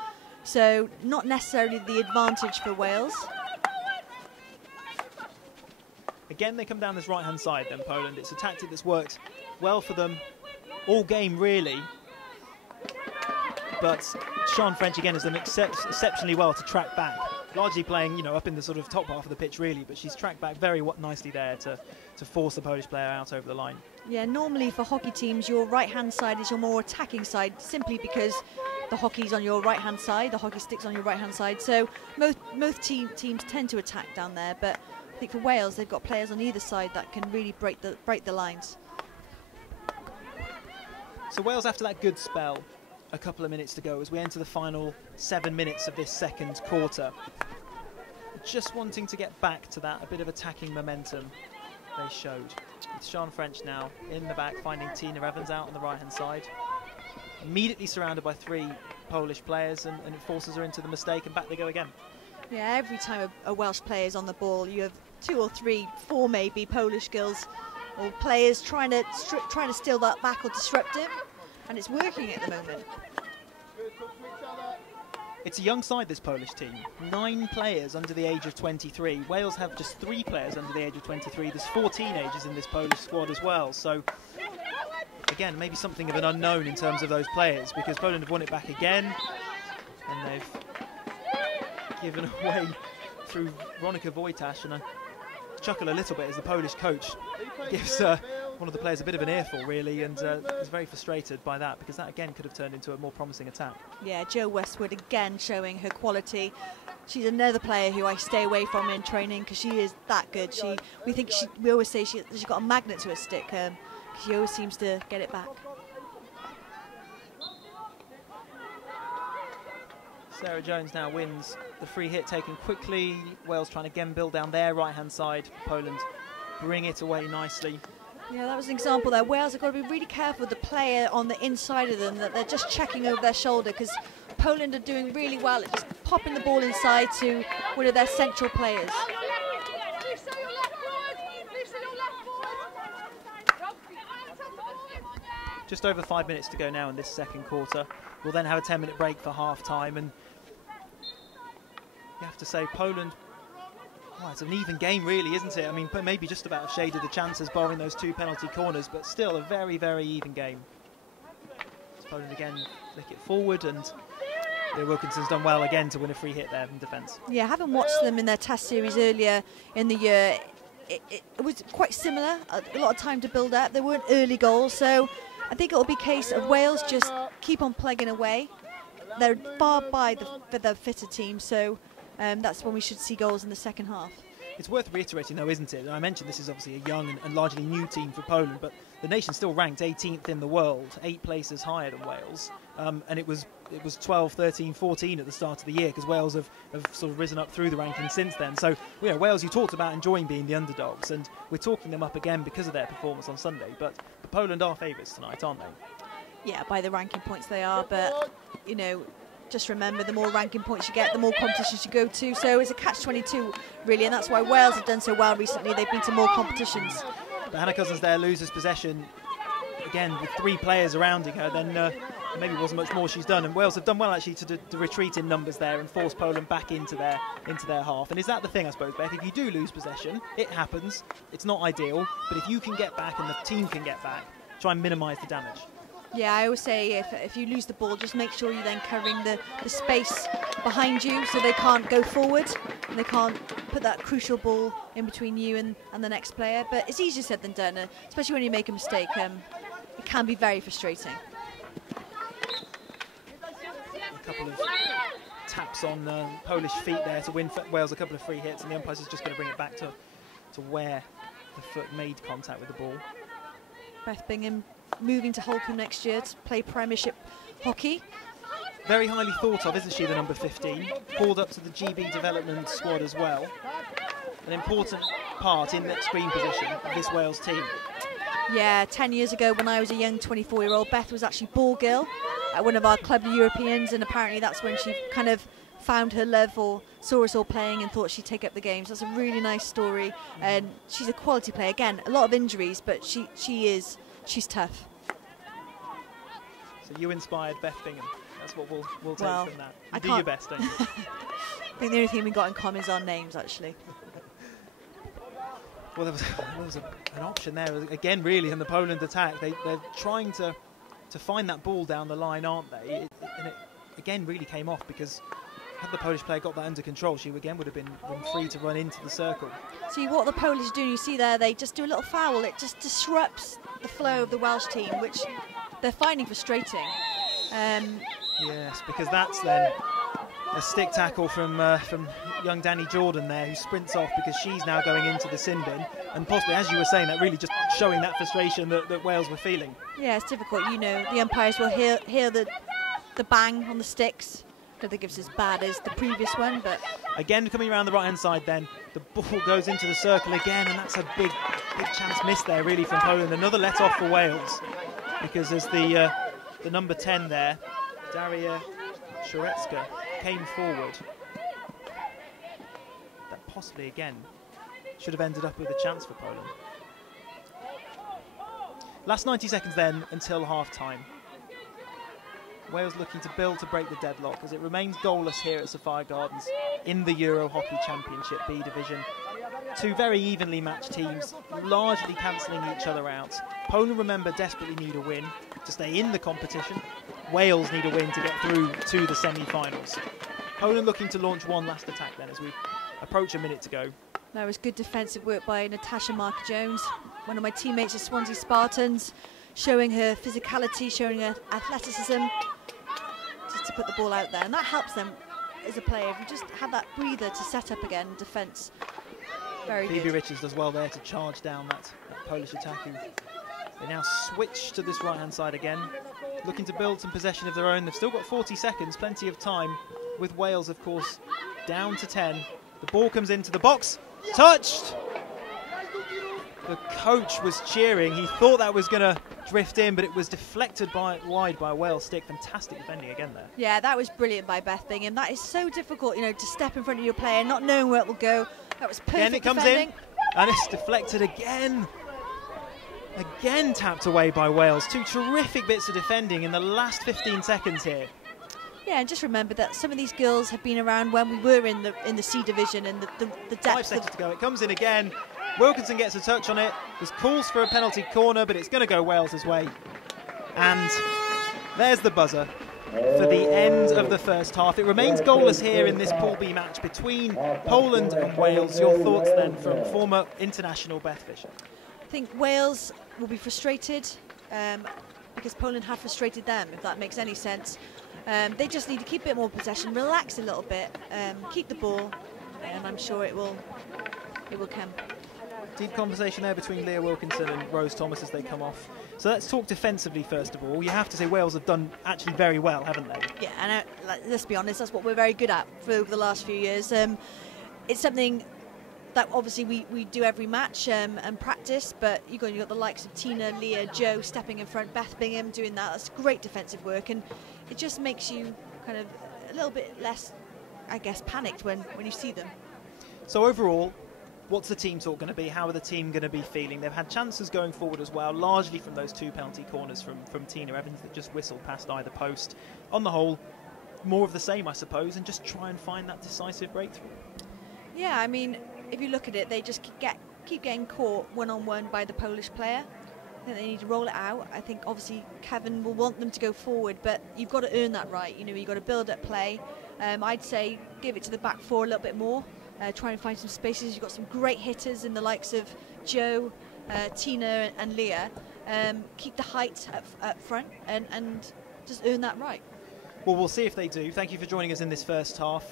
So not necessarily the advantage for Wales. Again, they come down this right-hand side then, Poland. It's a tactic that's worked well for them all game, really. But Sian French, again, has done exceptionally well to track back. Largely playing, you know, up in the sort of top half of the pitch, really. But she's tracked back very nicely there to force the Polish player out over the line. Yeah, normally for hockey teams, your right-hand side is your more attacking side, simply because the hockey's on your right-hand side, the hockey stick's on your right-hand side. So most teams tend to attack down there. But I think for Wales, they've got players on either side that can really break the lines. So Wales, after that good spell, a couple of minutes to go as we enter the final 7 minutes of this second quarter. Just wanting to get back to that, a bit of attacking momentum they showed. With Sian French now in the back, finding Tina Evans out on the right-hand side. Immediately surrounded by 3 Polish players, and it forces her into the mistake, and back they go again. Yeah, every time a Welsh player is on the ball, you have 2 or 3, 4 maybe Polish girls or players trying to steal that back or disrupt him, and it's working at the moment. It's a young side, this Polish team. 9 players under the age of 23. Wales have just 3 players under the age of 23. There's 4 teenagers in this Polish squad as well. So, again, maybe something of an unknown in terms of those players, because Poland have won it back again, and they've given away through Ronika Wojtasz. And I chuckle a little bit as the Polish coach gives one of the players a bit of an earful, really, and is very frustrated by that, because that again could have turned into a more promising attack. Yeah, Jo Westwood again showing her quality. She's another player who I stay away from in training, because she is that good. We always say she's got a magnet to her stick. She always seems to get it back. Sarah Jones now wins the free hit, taken quickly. Wales trying to again build down their right-hand side. Poland bring it away nicely. Yeah, that was an example there. Wales have got to be really careful with the player on the inside of them, that they're just checking over their shoulder, because Poland are doing really well at just popping the ball inside to one of their central players. Just over 5 minutes to go now in this second quarter. We'll then have a 10-minute break for half-time, and you have to say Poland, well, it's an even game, really, isn't it? I mean, maybe just about shaded the chances, barring those 2 penalty corners, but still a very, very even game. As Poland again flick it forward, and Leah Wilkinson's done well again to win a free hit there in defence. Yeah, having watched them in their test series earlier in the year, it was quite similar. A lot of time to build up. There weren't early goals, so I think it will be a case of Wales just keep on plugging away. They're far by the fitter team, so that's when we should see goals in the second half. It's worth reiterating, though, isn't it? I mentioned this is obviously a young and largely new team for Poland, but the nation still ranked 18th in the world, 8 places higher than Wales. And it was 12, 13, 14 at the start of the year, because Wales have sort of risen up through the rankings since then. So, you know, Wales, you talked about enjoying being the underdogs, and we're talking them up again because of their performance on Sunday. But Poland are favourites tonight, aren't they? Yeah, by the ranking points they are, but, you know, just remember, the more ranking points you get, the more competitions you go to. So it's a catch-22, really, and that's why Wales have done so well recently. They've been to more competitions. But Hannah Cousins there loses possession, again, with 3 players surrounding her. Then maybe wasn't much more she's done. And Wales have done well, actually, to retreat in numbers there and force Poland back into their half. And is that the thing, I suppose, Beck? If you do lose possession, it happens. It's not ideal. But if you can get back and the team can get back, try and minimise the damage. Yeah, I always say if you lose the ball, just make sure you're then covering the space behind you, so they can't go forward and they can't put that crucial ball in between you and the next player. But it's easier said than done, especially when you make a mistake. It can be very frustrating. A couple of taps on Polish feet there to win Wales a couple of free hits, and the umpires is just going to bring it back to where the foot made contact with the ball. Beth Bingham moving to Holcombe next year to play Premiership hockey. Very highly thought of, isn't she, the number 15? Called up to the GB development squad as well. An important part in that screen position of this Wales team. Yeah, 10 years ago when I was a young 24-year-old, Beth was actually ball girl at one of our club Europeans, and apparently that's when she kind of found her love or saw us all playing and thought she'd take up the game. So that's a really nice story, and she's a quality player. Again, a lot of injuries, but she's tough. So you inspired Beth Bingham. That's what we'll take from that. You do your best, don't you? I think the only thing we've got in common is our names, actually. Well, there was an option there again, really, in the Poland attack. They're trying to find that ball down the line, aren't they? And it again really came off, because had the Polish player got that under control, she again would have been free to run into the circle. See what the Polish do, you see there, they just do a little foul. It just disrupts the flow of the Welsh team, which they're finding frustrating. Yes, because that's then a stick tackle from young Danny Jordan there, who sprints off because she's now going into the sin bin, and possibly, as you were saying, that really just showing that frustration that Wales were feeling. Yeah, it's difficult. You know, the umpires will hear the bang on the sticks. I don't think it's as bad as the previous one, but again coming around the right hand side, then the ball goes into the circle again, and that's a big chance missed there, really, from Poland. Another let off for Wales, because as the number 10 there, Daria Szorecka, came forward, that possibly again should have ended up with a chance for Poland. Last 90 seconds then until half time. Wales looking to build to break the deadlock, as it remains goalless here at Sapphire Gardens in the EuroHockey Championship B division. Two very evenly matched teams, largely cancelling each other out. Poland, remember, desperately need a win to stay in the competition. Wales need a win to get through to the semi-finals. Poland looking to launch one last attack then as we approach a minute to go. There was good defensive work by Natasha Marker-Jones, one of my teammates of Swansea Spartans, showing her physicality, showing her athleticism, just to put the ball out there. And that helps them as a player. If you just have that breather to set up again, defence, very good. Phoebe Richards does well there to charge down that Polish attack. They now switch to this right-hand side again, looking to build some possession of their own. They've still got 40 seconds, plenty of time, with Wales, of course, down to 10. The ball comes into the box, touched! The coach was cheering. He thought that was going to drift in, but it was deflected wide by a Wales stick. Fantastic defending again there. Yeah, that was brilliant by Beth Bingham. That is so difficult, you know, to step in front of your player, not knowing where it will go. That was perfect again, it comes defending. in, and it's deflected again. Again tapped away by Wales. Two terrific bits of defending in the last 15 seconds here. Yeah, and just remember that some of these girls have been around when we were in the C division, and the depth. 5 seconds to go. It comes in again. Wilkinson gets a touch on it. There's calls for a penalty corner, but it's going to go Wales' way. And there's the buzzer for the end of the first half. It remains goalless here in this Pool B match between Poland and Wales. Your thoughts then from former international Beth Fisher? I think Wales will be frustrated because Poland have frustrated them, if that makes any sense. They just need to keep a bit more possession, relax a little bit, keep the ball, and I'm sure it will come. Deep conversation there between Leah Wilkinson and Rose Thomas as they come off. So let's talk defensively first of all. You have to say Wales have done actually very well, haven't they? Yeah, and let's be honest, that's what we're very good at for over the last few years. It's something that obviously we do every match and practice, but you've got the likes of Tina, Leah, Jo stepping in front, Beth Bingham doing that. That's great defensive work, and it just makes you kind of a little bit less, I guess, panicked when you see them. So overall, what's the team talk going to be? How are the team going to be feeling? They've had chances going forward as well, largely from those 2 penalty corners from Tina Evans that just whistled past either post. On the whole, more of the same, I suppose, and just try and find that decisive breakthrough. Yeah, I mean, if you look at it, they just keep getting caught one-on-one by the Polish player. I think they need to roll it out. I think obviously Kevin will want them to go forward, but you've got to earn that right. You know, you've got to build up play. I'd say give it to the back four a little bit more. Try and find some spaces. You've got some great hitters in the likes of Jo, Tina and Leah. Keep the height up front and just earn that right. Well, we'll see if they do. Thank you for joining us in this first half.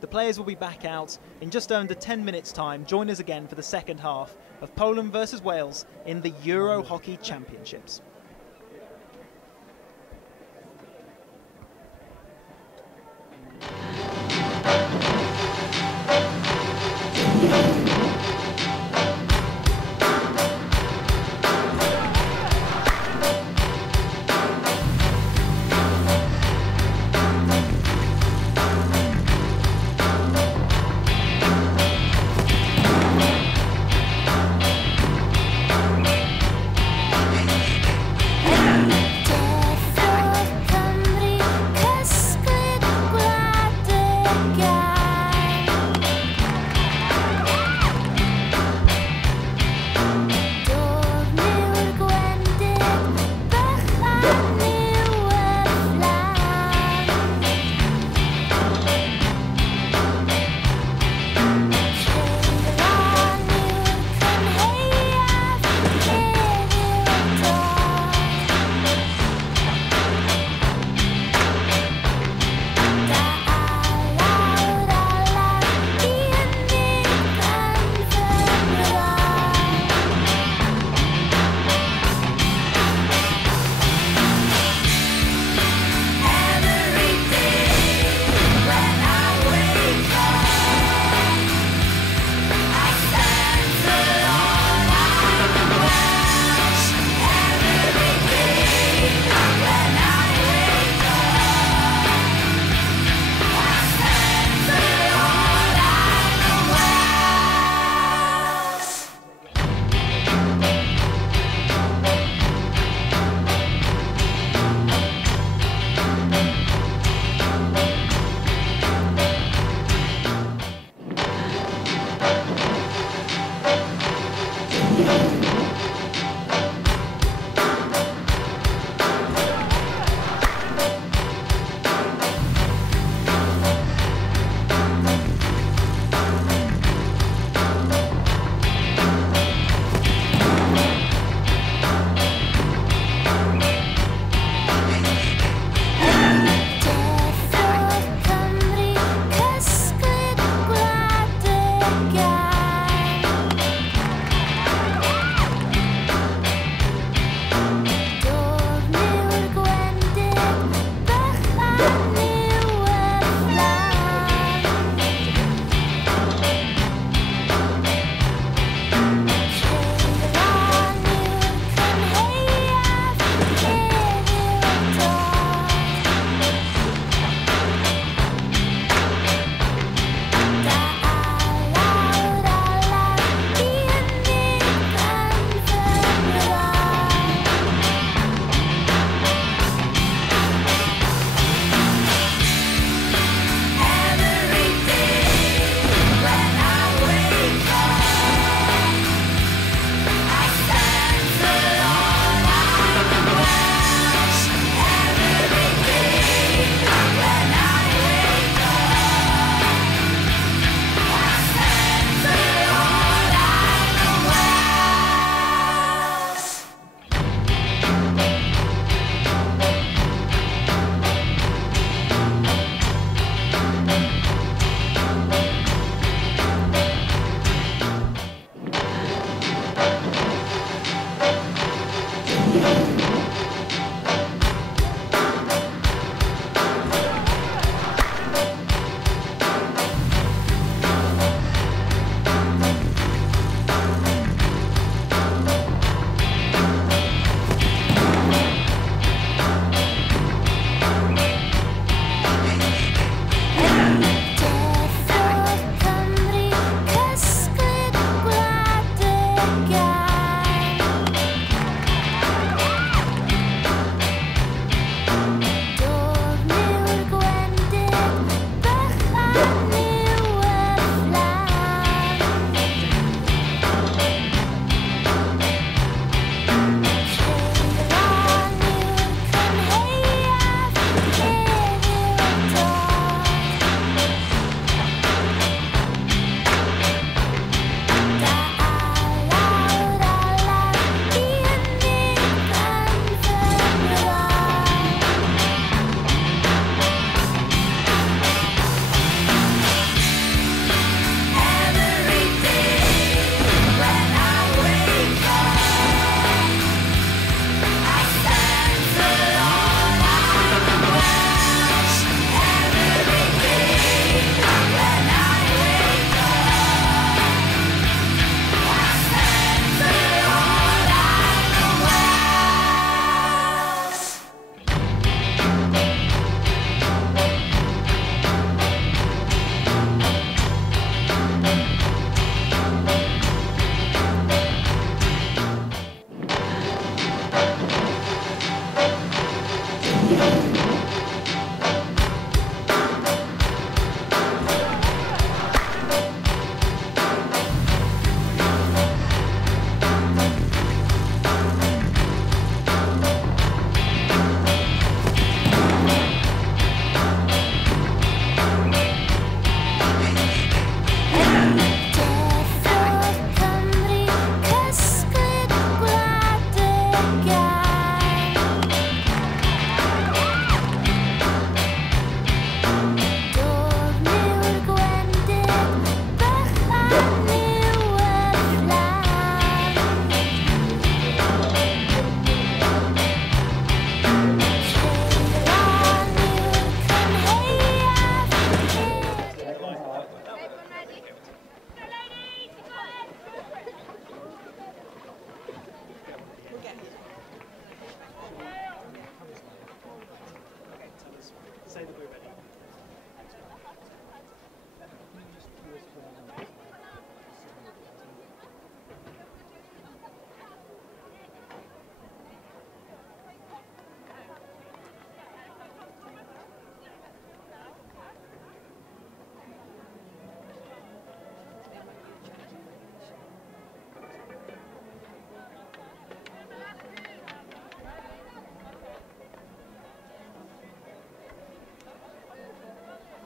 The players will be back out in just under 10 minutes' time. Join us again for the second half of Poland versus Wales in the EuroHockey Championships.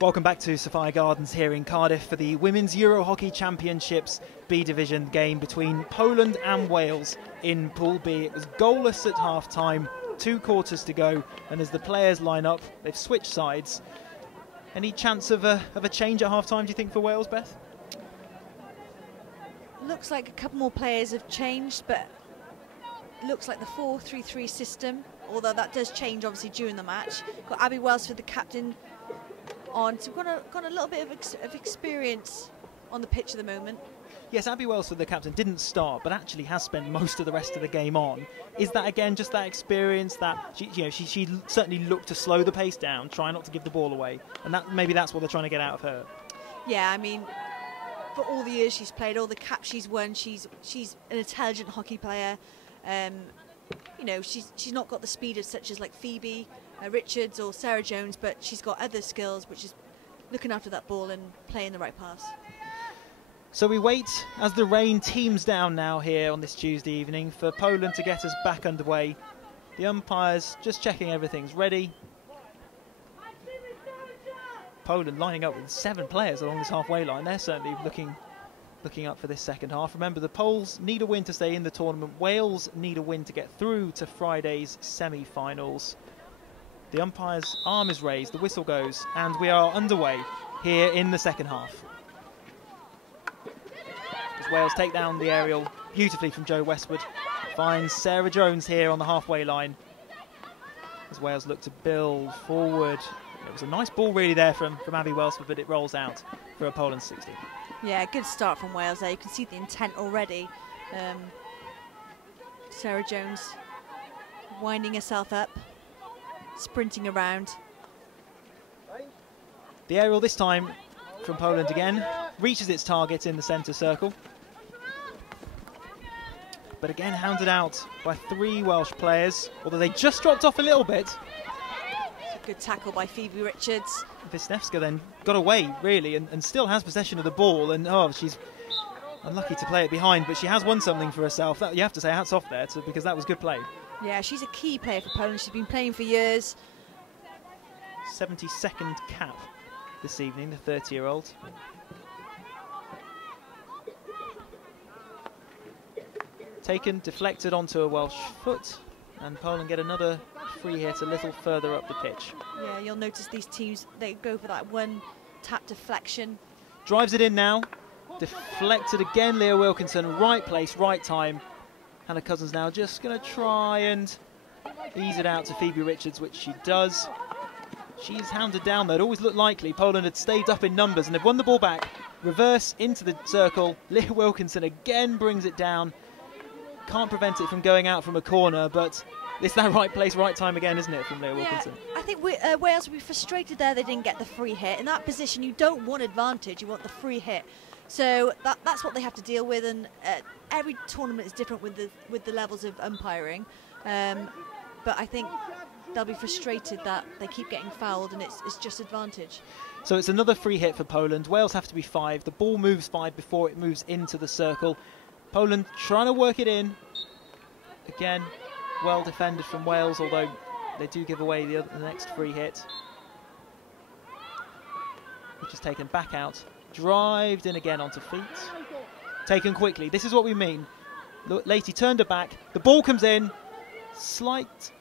Welcome back to Sophia Gardens here in Cardiff for the Women's EuroHockey Championships B Division game between Poland and Wales in Pool B. It was goalless at half-time, 2 quarters to go, and as the players line up, they've switched sides. Any chance of a change at half-time, do you think, for Wales, Beth? Looks like a couple more players have changed, but looks like the 4-3-3 system, although that does change obviously during the match. Got Abby Welsford, the captain, on. So we've got a little bit of experience on the pitch at the moment. Yes, Abby Welsford, the captain, didn't start, but actually has spent most of the rest of the game on. Is that, again, just that experience that she certainly looked to slow the pace down, try not to give the ball away, and that maybe that's what they're trying to get out of her? Yeah, I mean, for all the years she's played, all the caps she's won, she's an intelligent hockey player. You know, she's not got the speed as such as like Phoebe Richards or Sarah Jones, but she's got other skills, which is looking after that ball and playing the right pass. So we wait as the rain teams down now here on this Tuesday evening for Poland to get us back underway. The umpires just checking everything's ready. Poland lining up with 7 players along this halfway line. They're certainly looking up for this second half. Remember, the Poles need a win to stay in the tournament. Wales need a win to get through to Friday's semi-finals. The umpire's arm is raised, the whistle goes, and we are underway here in the second half. As Wales take down the aerial beautifully from Joe Westwood. finds Sarah Jones here on the halfway line as Wales look to build forward. It was a nice ball really there from Abby Welsford, but it rolls out for a Poland 60. Yeah, good start from Wales there. You can see the intent already. Sarah Jones winding herself up, sprinting around. The aerial this time from Poland again, reaches its target in the centre circle. But again hounded out by 3 Welsh players, although they just dropped off a little bit. It's a good tackle by Phoebe Richards. Wisniewska then got away really and still has possession of the ball, and she's unlucky to play it behind, but she has won something for herself. You have to say hats off there because that was good play. Yeah, she's a key player for Poland. She's been playing for years. 72nd cap this evening, the 30-year-old. Taken, deflected onto a Welsh foot, and Poland get another free hit a little further up the pitch. Yeah, you'll notice these teams, they go for that one tap deflection. Drives it in now, deflected again, Leah Wilkinson, right place, right time. Hannah Cousins now just going to try and ease it out to Phoebe Richards, which she does. She's hounded down though. It always looked likely Poland had stayed up in numbers and they've won the ball back. Reverse into the circle. Leah Wilkinson again brings it down. Can't prevent it from going out from a corner, but it's that right place, right time again, isn't it, from Leah Wilkinson? Yeah, I think Wales will be frustrated there they didn't get the free hit. In that position, you don't want advantage, you want the free hit. So that's what they have to deal with, and every tournament is different with the levels of umpiring. But I think they'll be frustrated that they keep getting fouled and it's just advantage. So it's another free hit for Poland. Wales have to be 5. The ball moves 5 before it moves into the circle. Poland trying to work it in. Again, well defended from Wales, although they do give away the next free hit. Which is taken back out. Drived in again onto feet. Taken quickly. This is what we mean. Lady turned her back. The ball comes in. Slight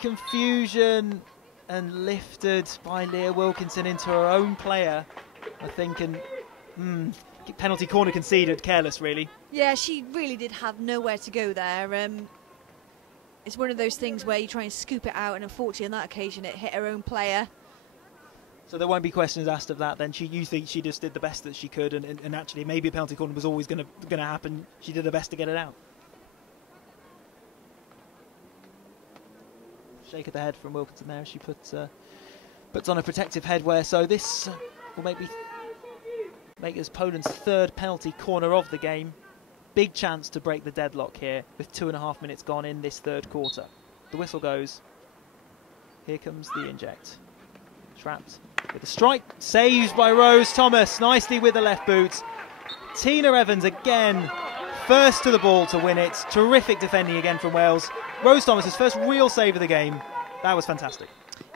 confusion and lifted by Leah Wilkinson into her own player, I think, and penalty corner conceded. Careless, really. Yeah, she really did have nowhere to go there. It's one of those things where you try and scoop it out, and unfortunately on that occasion it hit her own player. So there won't be questions asked of that then. You think she just did the best that she could, and actually maybe a penalty corner was always going to happen. She did her best to get it out. Shake of the head from Wilkinson there as she puts on a protective headwear. So this will make us Poland's 3rd penalty corner of the game. Big chance to break the deadlock here with 2.5 minutes gone in this 3rd quarter. The whistle goes. Here comes the inject. Trapped with a strike. Saved by Rose Thomas. Nicely with the left boot. Tina Evans again. First to the ball to win it. Terrific defending again from Wales. Rose Thomas's first real save of the game. That was fantastic.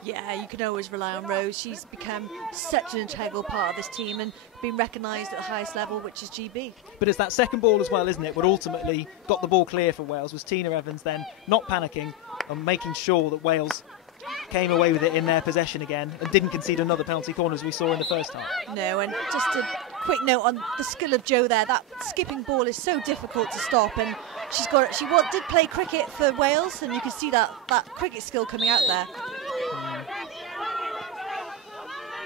Yeah, you can always rely on Rose. She's become such an integral part of this team and been recognised at the highest level, which is GB. But it's that second ball as well, isn't it, what ultimately got the ball clear for Wales, was Tina Evans then not panicking and making sure that Wales came away with it in their possession again and didn't concede another penalty corner as we saw in the first half. No, and just a quick note on the skill of Jo there. That skipping ball is so difficult to stop, and she did play cricket for Wales, and you can see that cricket skill coming out there.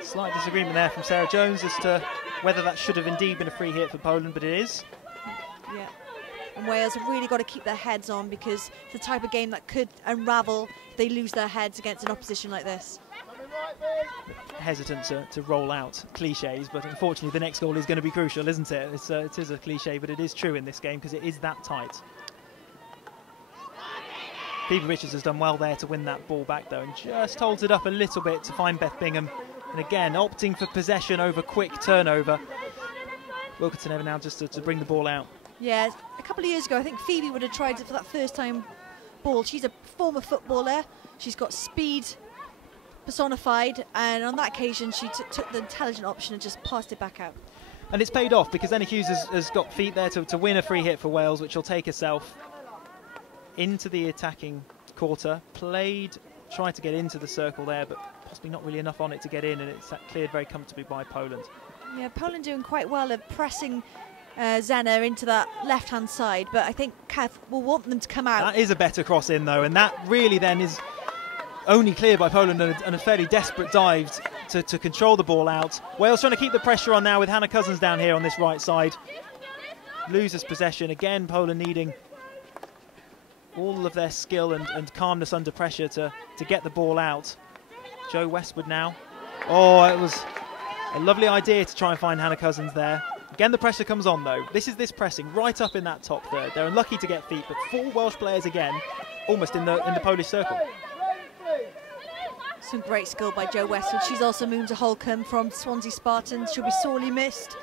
Slight disagreement there from Sarah Jones as to whether that should have indeed been a free hit for Poland, but it is. Yeah, and Wales have really got to keep their heads on, because it's the type of game that could unravel if they lose their heads against an opposition like this. Hesitant to roll out cliches, but unfortunately the next goal is going to be crucial, isn't it? It is a cliche, but it is true in this game because it is that tight. Phoebe Richards has done well there to win that ball back though, and just holds it up a little bit to find Beth Bingham, and again opting for possession over quick turnover. Wilkinson ever now just to bring the ball out. Yeah, a couple of years ago I think Phoebe would have tried it for that first time ball. She's a former footballer, she's got speed personified, and on that occasion she took the intelligent option and just passed it back out. And it's paid off because Enna Hughes has got feet there to win a free hit for Wales, which will take herself into the attacking quarter. Tried to get into the circle there, but possibly not really enough on it to get in, and it's cleared very comfortably by Poland. Yeah, Poland doing quite well at pressing Zena into that left-hand side, but I think Kev will want them to come out. That is a better cross in, though, and that really then is only cleared by Poland and a fairly desperate dive to control the ball out. Wales trying to keep the pressure on now with Hannah Cousins down here on this right side. Loses possession. Again, Poland needing all of their skill and calmness under pressure to get the ball out. Jo Westwood now. Oh, it was a lovely idea to try and find Hannah Cousins there. Again, the pressure comes on, though. This is this pressing right up in that top third. They're unlucky to get feet, but 4 Welsh players again, almost in the Polish circle. Some great skill by Jo Westwood. She's also moved to Holcombe from Swansea Spartans. She'll be sorely missed.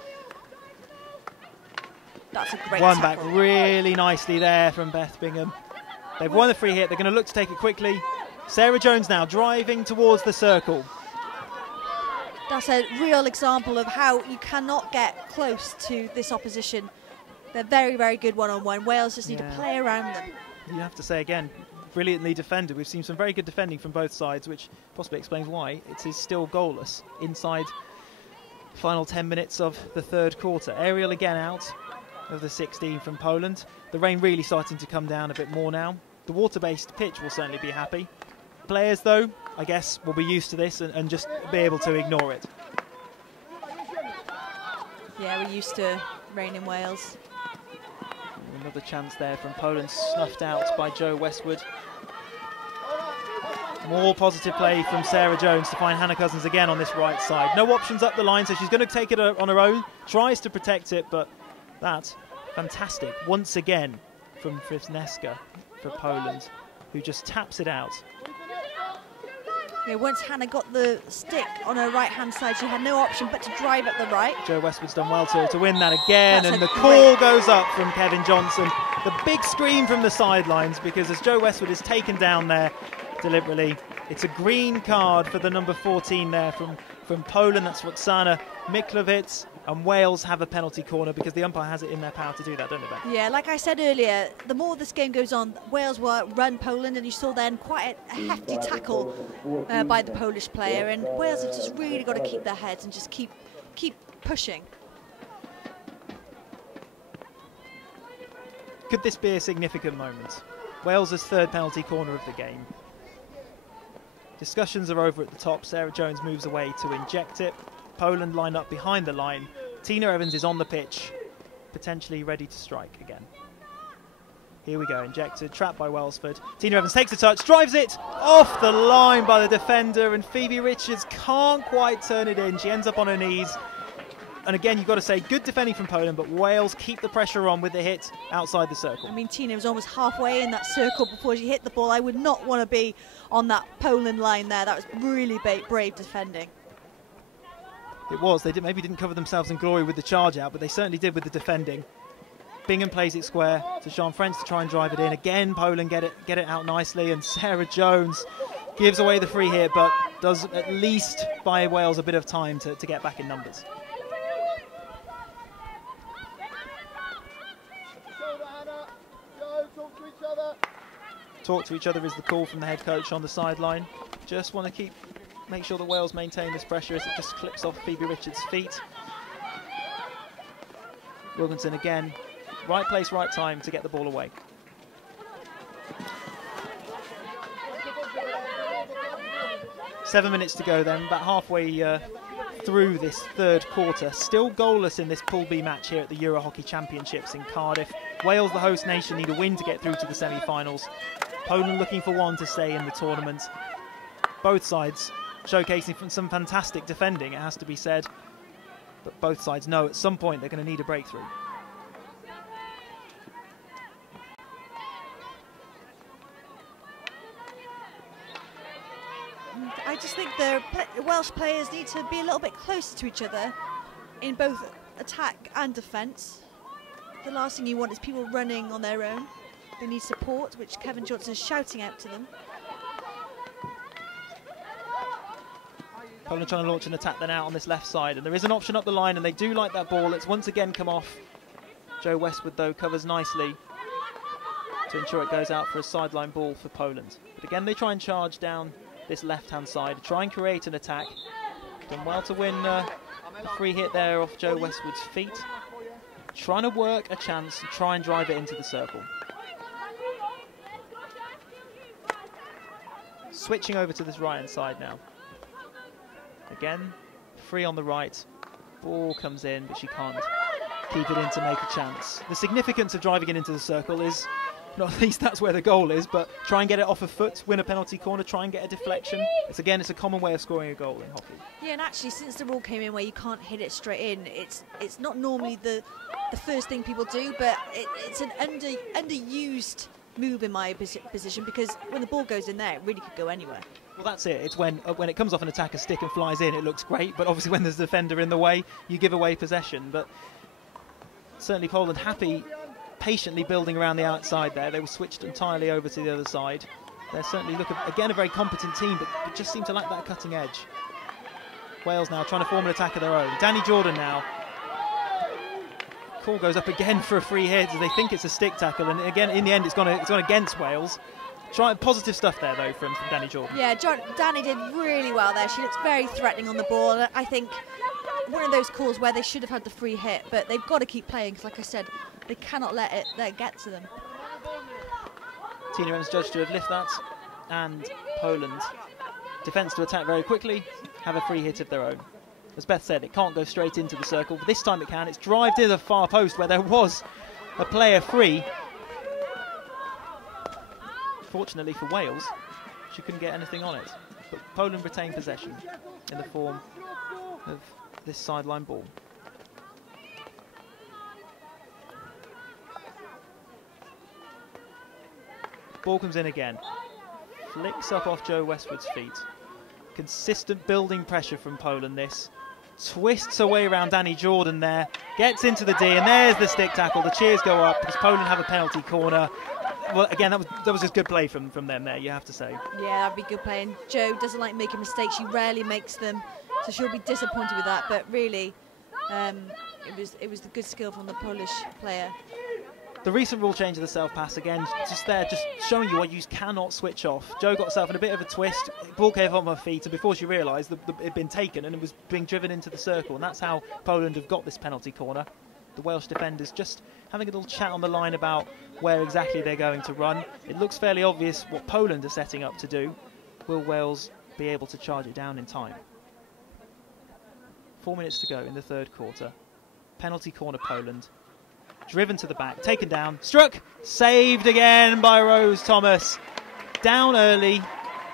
That's a great One tackle. back really nicely there from Beth Bingham. They've won the free hit. They're going to look to take it quickly. Sarah Jones now driving towards the circle. That's a real example of how you cannot get close to this opposition. They're very, very good one-on-one. Wales just need to play around them. You have to say again, brilliantly defended. We've seen some very good defending from both sides, which possibly explains why it is still goalless inside the final 10 minutes of the third quarter. Ariel again out of the 16 from Poland. The rain really starting to come down a bit more now. The water-based pitch will certainly be happy. Players, though, I guess, will be used to this and just be able to ignore it. Yeah, we're used to rain in Wales. Another chance there from Poland, snuffed out by Jo Westwood. More positive play from Sarah Jones to find Hannah Cousins again on this right side. No options up the line, so she's going to take it on her own. Tries to protect it, but that's fantastic. Once again from Wisniewska for Poland, who just taps it out. Yeah, once Hannah got the stick on her right-hand side, she had no option but to drive at the right. Jo Westwood's done well to win that again, and the call goes up from Kevin Johnson. The big scream from the sidelines, because as Jo Westwood is taken down there deliberately, it's a green card for the number 14 there from Poland. That's Roxana Miklovic, and Wales have a penalty corner because the umpire has it in their power to do that, don't they, Beth? Yeah, like I said earlier, the more this game goes on, Wales will run Poland, and you saw then quite a hefty tackle by the Polish player, and Wales have just really got to keep their heads and just keep pushing. Could this be a significant moment? Wales' third penalty corner of the game. Discussions are over at the top. Sarah Jones moves away to inject it. Poland line up behind the line. Tina Evans is on the pitch, potentially ready to strike again. Here we go, injected, trapped by Welsford. Tina Evans takes a touch, drives it off the line by the defender, and Phoebe Richards can't quite turn it in. She ends up on her knees. And again, you've got to say, good defending from Poland, but Wales keep the pressure on with the hit outside the circle. I mean, Tina was almost halfway in that circle before she hit the ball. I would not want to be on that Poland line there. That was really brave defending. It was. They maybe didn't cover themselves in glory with the charge out, but they certainly did with the defending. Bingham plays it square to Sean French to try and drive it in. Again, Poland get it out nicely, and Sarah Jones gives away the free hit, but does at least buy Wales a bit of time to get back in numbers. Talk to each other is the call from the head coach on the sideline. Just want to make sure that Wales maintain this pressure as it just clips off Phoebe Richards' feet. Wilkinson again, right place, right time to get the ball away. Seven minutes to go then, about halfway through this third quarter. Still goalless in this Pool B match here at the EuroHockey Championships in Cardiff. Wales, the host nation, need a win to get through to the semi-finals. Poland looking for one to stay in the tournament. Both sides showcasing some fantastic defending, it has to be said. But both sides know at some point they're going to need a breakthrough. I just think the Welsh players need to be a little bit closer to each other in both attack and defence. The last thing you want is people running on their own. They need support, which Kevin Johnson is shouting out to them. Poland trying to launch an attack then out on this left side, and there is an option up the line, and they do like that ball. It's once again come off. Jo Westwood, though, covers nicely to ensure it goes out for a sideline ball for Poland. But again, they try and charge down this left-hand side, try and create an attack. Done well to win a free hit there off Jo Westwood's feet. trying to work a chance and try and drive it into the circle. Switching over to this right-hand side now. Again, free on the right. Ball comes in, but she can't keep it in to make a chance. The significance of driving it into the circle is, not least that's where the goal is, but try and get it off a foot, win a penalty corner, try and get a deflection. It's a common way of scoring a goal in hockey. Yeah, and actually since the rule came in where you can't hit it straight in, it's not normally the first thing people do, but it's an underused move in my position, because when the ball goes in there, it really could go anywhere. Well, that's it. It's when it comes off an attacker's stick and flies in, it looks great, but obviously when there's a defender in the way, you give away possession. But certainly Poland happy patiently building around the outside there. They were switched entirely over to the other side. They're certainly, again, a very competent team, but just seem to lack that cutting edge. Wales now trying to form an attack of their own. Danny Jordan now. Call goes up again for a free hit as they think it's a stick tackle, and again, in the end, it's gone against Wales. Positive stuff there, though, from Danny Jordan. Yeah, Danny did really well there. She looks very threatening on the ball. I think one of those calls where they should have had the free hit, but they've got to keep playing, because like I said, they cannot let it get to them. Tina Evans judged to have lifted that, and Poland defence to attack very quickly, have a free hit of their own. As Beth said, it can't go straight into the circle, but this time it can. It's drived to the far post where there was a player free. Fortunately for Wales, she couldn't get anything on it, but Poland retained possession in the form of this sideline ball. Ball comes in again, flicks up off Joe Westwood's feet. Consistent building pressure from Poland, this. Twists her way around Danny Jordan there, gets into the D, and there's the stick tackle. The cheers go up because Poland have a penalty corner. Well, again, that was just good play from them there, you have to say. Yeah, that'd be good play, and Joe doesn't like making mistakes. She rarely makes them, so she'll be disappointed with that, but really, it was the good skill from the Polish player. The recent rule change of the self-pass, again, just showing you why you cannot switch off. Joe got herself in a bit of a twist, ball came off her feet, and before she realised it had been taken and it was being driven into the circle, and that's how Poland have got this penalty corner. The Welsh defenders just having a little chat on the line about where exactly they're going to run. It looks fairly obvious what Poland are setting up to do. Will Wales be able to charge it down in time? 4 minutes to go in the third quarter. Penalty corner Poland. Driven to the back, taken down, struck, saved again by Rose Thomas. Down early.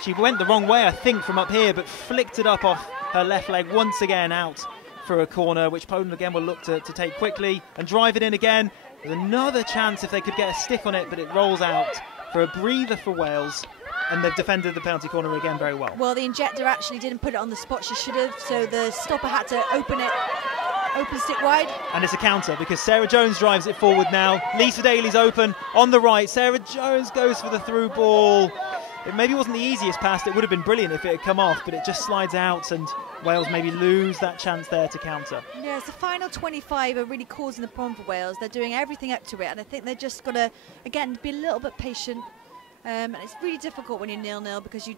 She went the wrong way, I think, from up here, but flicked it up off her left leg once again out for a corner, which Poland again will look to take quickly and drive it in again. With another chance if they could get a stick on it, but it rolls out for a breather for Wales, and they've defended the penalty corner again very well. Well, the injector actually didn't put it on the spot she should have, so the stopper had to open stick wide. And it's a counter because Sarah Jones drives it forward now. Lisa Daly's open on the right. Sarah Jones goes for the through ball. It maybe wasn't the easiest pass. It would have been brilliant if it had come off, but it just slides out and Wales maybe lose that chance there to counter. Yes, the final 25 are really causing the problem for Wales. They're doing everything up to it, and I think they're just got to, again, be a little bit patient. And it's really difficult when you're 0-0 because you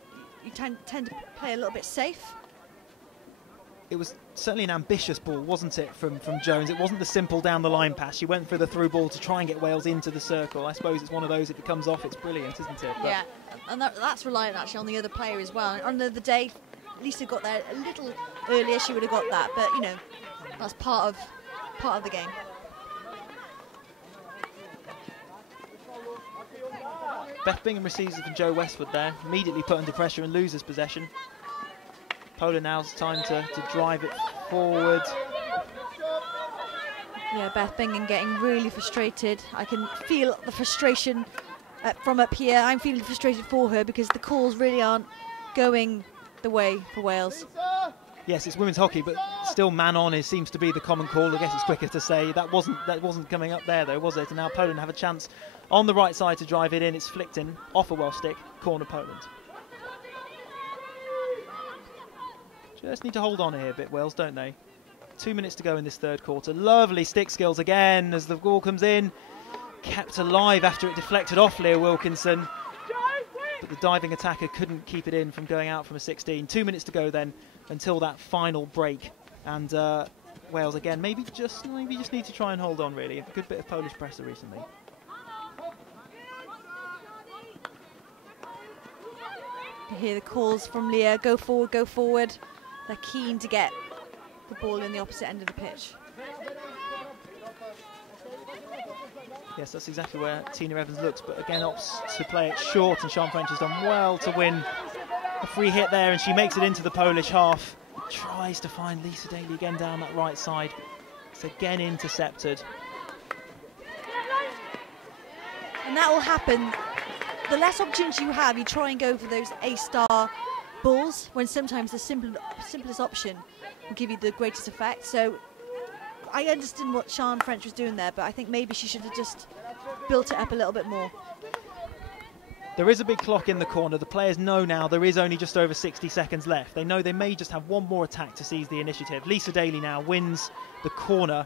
tend to play a little bit safe. It was certainly an ambitious ball, wasn't it, from Jones? It wasn't the simple down-the-line pass. She went for the through ball to try and get Wales into the circle. I suppose it's one of those, if it comes off, it's brilliant, isn't it? But yeah, and that's reliant actually on the other player as well. On the other day, Lisa got there a little earlier, she would have got that, but, you know, that's part of the game. Beth Bingham receives it from Joe Westwood there, immediately put under pressure and loses possession. Poland now's time to drive it forward. Yeah, Beth Bingham getting really frustrated. I can feel the frustration from up here. I'm feeling frustrated for her because the calls really aren't going the way for Wales. Yes, it's women's hockey, but still man on seems to be the common call. I guess it's quicker to say that wasn't coming up there though, was it? And now Poland have a chance on the right side to drive it in. It's flicked in off a Welsh stick, corner Poland. Just need to hold on here a bit, Wales, don't they? 2 minutes to go in this third quarter. Lovely stick skills again as the ball comes in. Kept alive after it deflected off Leah Wilkinson. But the diving attacker couldn't keep it in from going out from a 16. 2 minutes to go then until that final break. And Wales again maybe just need to try and hold on. Really, a good bit of Polish pressure recently. You hear the calls from Leah, go forward, go forward. They're keen to get the ball in the opposite end of the pitch. Yes, that's exactly where Tina Evans looks, but again opts to play it short, and Sian French has done well to win a free hit there, and she makes it into the Polish half. Tries to find Lisa Daly again down that right side. It's again intercepted. And that will happen. The less opportunity you have, you try and go for those A-star balls, when sometimes the simplest option will give you the greatest effect. So I understand what Sian French was doing there, but I think maybe she should have just built it up a little bit more. There is a big clock in the corner. The players know now there is only just over 60 seconds left. They know they may just have one more attack to seize the initiative. Lisa Daly now wins the corner.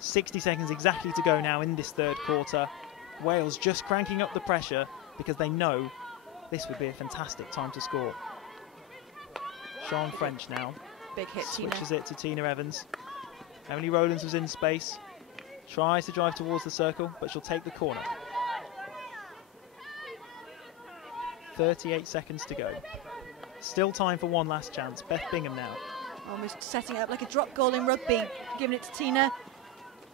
60 seconds exactly to go now in this third quarter. Wales just cranking up the pressure because they know this would be a fantastic time to score. Sian French now. Big hit, switches Tina. it to Tina Evans. Emily Rowlands was in space. Tries to drive towards the circle, but she'll take the corner. 38 seconds to go. Still time for one last chance. Beth Bingham now. Almost setting it up like a drop goal in rugby. Giving it to Tina.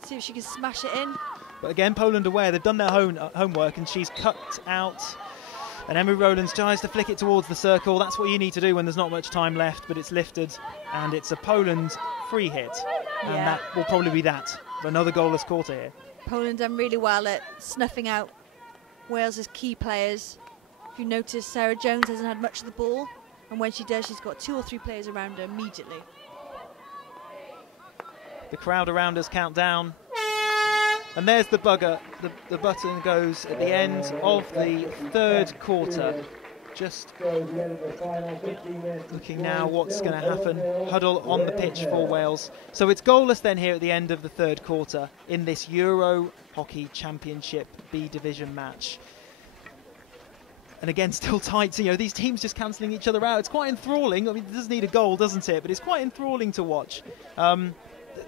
See if she can smash it in. But again, Poland aware. They've done their homework, and she's cut out. And Emily Rowlands tries to flick it towards the circle. That's what you need to do when there's not much time left, but it's lifted, and it's a Poland free hit. And that will probably be that. Another goalless quarter here. Poland done really well at snuffing out Wales's key players. If you notice, Sarah Jones hasn't had much of the ball, and when she does, she's got 2 or 3 players around her immediately. The crowd around us count down. And there's the bugger. The button goes at the end of the third quarter. Just looking now what's going to happen. Huddle on the pitch for Wales. So it's goalless then here at the end of the third quarter in this Euro Hockey Championship B Division match. And again, still tight. You know, these teams just cancelling each other out. It's quite enthralling. I mean, it does need a goal, doesn't it? But it's quite enthralling to watch.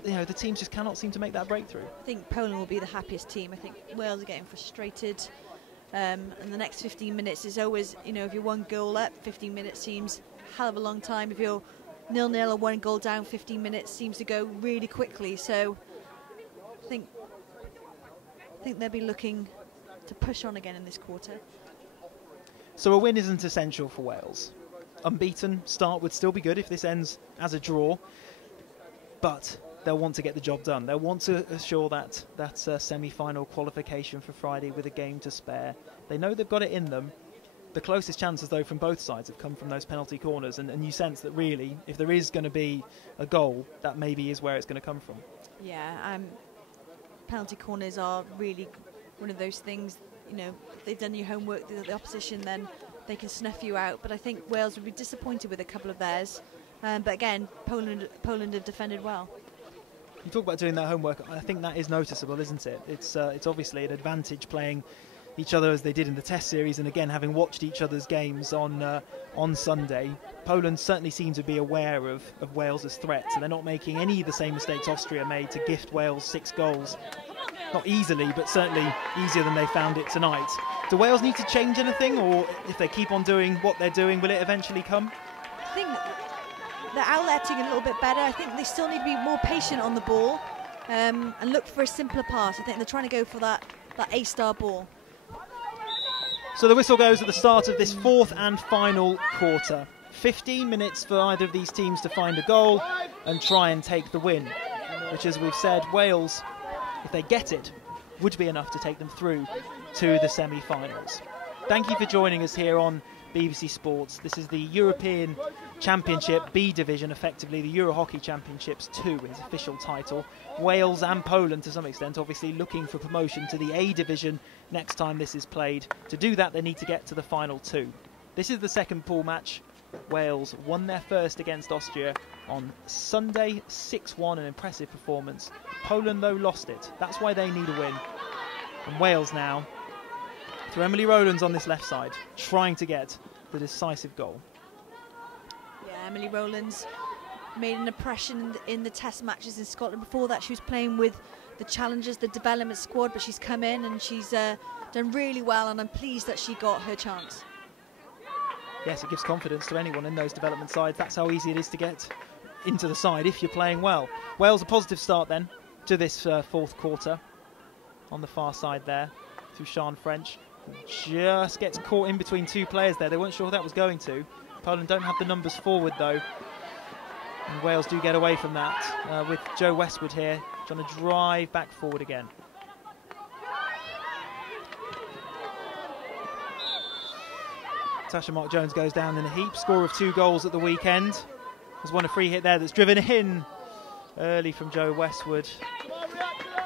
You know, the teams just cannot seem to make that breakthrough. I think Poland will be the happiest team. I think Wales are getting frustrated. And the next 15 minutes is always, you know, if you're 1 goal up, 15 minutes seems a hell of a long time. If you're 0-0 or 1 goal down, 15 minutes seems to go really quickly. So I think they'll be looking to push on again in this quarter. So a win isn't essential for Wales. Unbeaten start would still be good if this ends as a draw. But they'll want to get the job done. They'll want to assure that semi-final qualification for Friday with a game to spare. They know they've got it in them. The closest chances, though, from both sides have come from those penalty corners, and you sense that really, if there is going to be a goal, that maybe is where it's going to come from. Yeah, penalty corners are really one of those things, you know, if they've done your homework, the opposition, then they can snuff you out. But I think Wales would be disappointed with a couple of theirs. But again, Poland have defended well. You talk about doing that homework. I think that is noticeable, isn't it? It's obviously an advantage playing each other as they did in the Test series, and again having watched each other's games on Sunday. Poland certainly seem to be aware of Wales's threats, and they're not making any of the same mistakes Austria made to gift Wales 6 goals. Not easily, but certainly easier than they found it tonight. Do Wales need to change anything, or if they keep on doing what they're doing, will it eventually come? I think they're outletting a little bit better. I think they still need to be more patient on the ball and look for a simpler pass. I think they're trying to go for that A-star ball. So the whistle goes at the start of this fourth and final quarter. 15 minutes for either of these teams to find a goal and try and take the win, which, as we've said, Wales, if they get it, would be enough to take them through to the semi-finals. Thank you for joining us here on BBC Sports. This is the European Championship B Division, effectively the EuroHockey Championships 2, its official title. Wales and Poland, to some extent, obviously looking for promotion to the A Division next time this is played. To do that, they need to get to the final 2. This is the second pool match. Wales won their first against Austria on Sunday, 6-1, an impressive performance. Poland, though, lost it. That's why they need a win. And Wales now, through Emily Rowlands on this left side, trying to get the decisive goal. Yeah, Emily Rowlands made an impression in the test matches in Scotland. Before that, she was playing with the challengers, the development squad, but she's come in and she's done really well, and I'm pleased that she got her chance. Yes, it gives confidence to anyone in those development sides. That's how easy it is to get into the side if you're playing well. Wales, a positive start then to this fourth quarter on the far side there through Sian French. Just gets caught in between two players there. They weren't sure that was going to. Poland don't have the numbers forward though. And Wales do get away from that with Jo Westwood here trying to drive back forward again. Tasha Mark-Jones goes down in a heap. Scorer of 2 goals at the weekend. There's one a free hit there that's driven in early from Jo Westwood.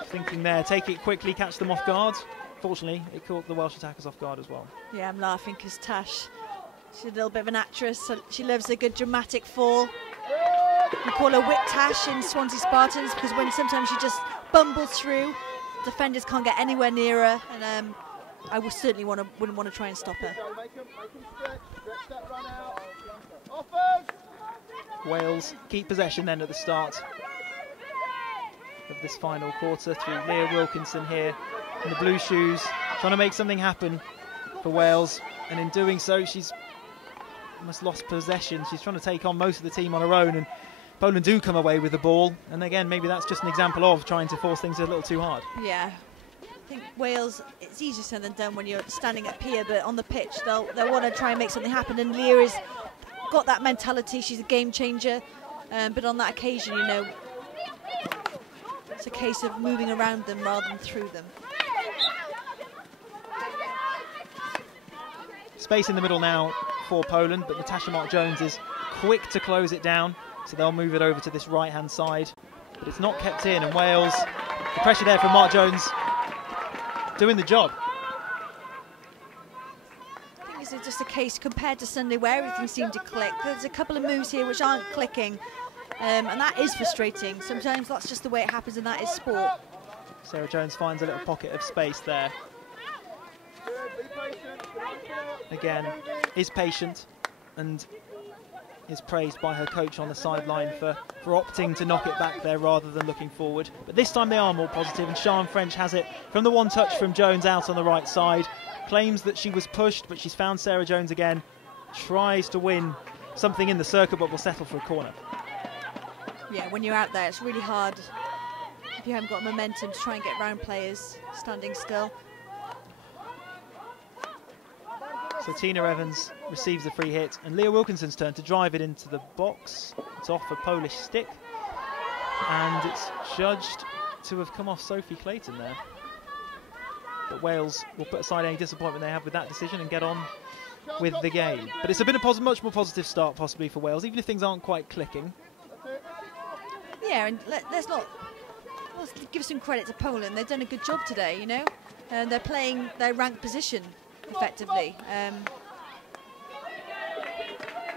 Thinking there, take it quickly, catch them off guard. Fortunately, it caught the Welsh attackers off guard as well. Yeah, I'm laughing because Tash, she's a little bit of an actress. So she loves a good dramatic fall. We call her Whip Tash in Swansea Spartans because when sometimes she just bumbles through, defenders can't get anywhere near her, and I would certainly wouldn't want to try and stop her. Wales keep possession then at the start of this final quarter through Leah Wilkinson here in the blue shoes, trying to make something happen for Wales, and in doing so she's almost lost possession. She's trying to take on most of the team on her own, and Poland do come away with the ball, and again maybe that's just an example of trying to force things a little too hard. Yeah, I think Wales, it's easier said than done when you're standing up here, but on the pitch they'll want to try and make something happen, and Leah has got that mentality. She's a game changer, but on that occasion, you know, it's a case of moving around them rather than through them. Space in the middle now for Poland, but Natasha Mark-Jones is quick to close it down, so they'll move it over to this right-hand side. But it's not kept in, and Wales, the pressure there from Mark-Jones, doing the job. I think it's just a case compared to Sunday where everything seemed to click. There's a couple of moves here which aren't clicking, and that is frustrating. Sometimes that's just the way it happens, and that is sport. Sarah Jones finds a little pocket of space there. Again, is patient and is praised by her coach on the sideline for opting to knock it back there rather than looking forward. But this time they are more positive, and Sian French has it from the one touch from Jones out on the right side. Claims that she was pushed, but she's found Sarah Jones again. Tries to win something in the circle, but will settle for a corner. Yeah, when you're out there, it's really hard if you haven't got momentum to try and get round players standing still. So Tina Evans receives the free hit, and Leah Wilkinson's turn to drive it into the box. It's off a Polish stick, and it's judged to have come off Sophie Clayton there. But Wales will put aside any disappointment they have with that decision and get on with the game. But it's been a much more positive start possibly for Wales, even if things aren't quite clicking. Yeah, and let's give some credit to Poland. They've done a good job today, you know. They're playing their ranked position effectively.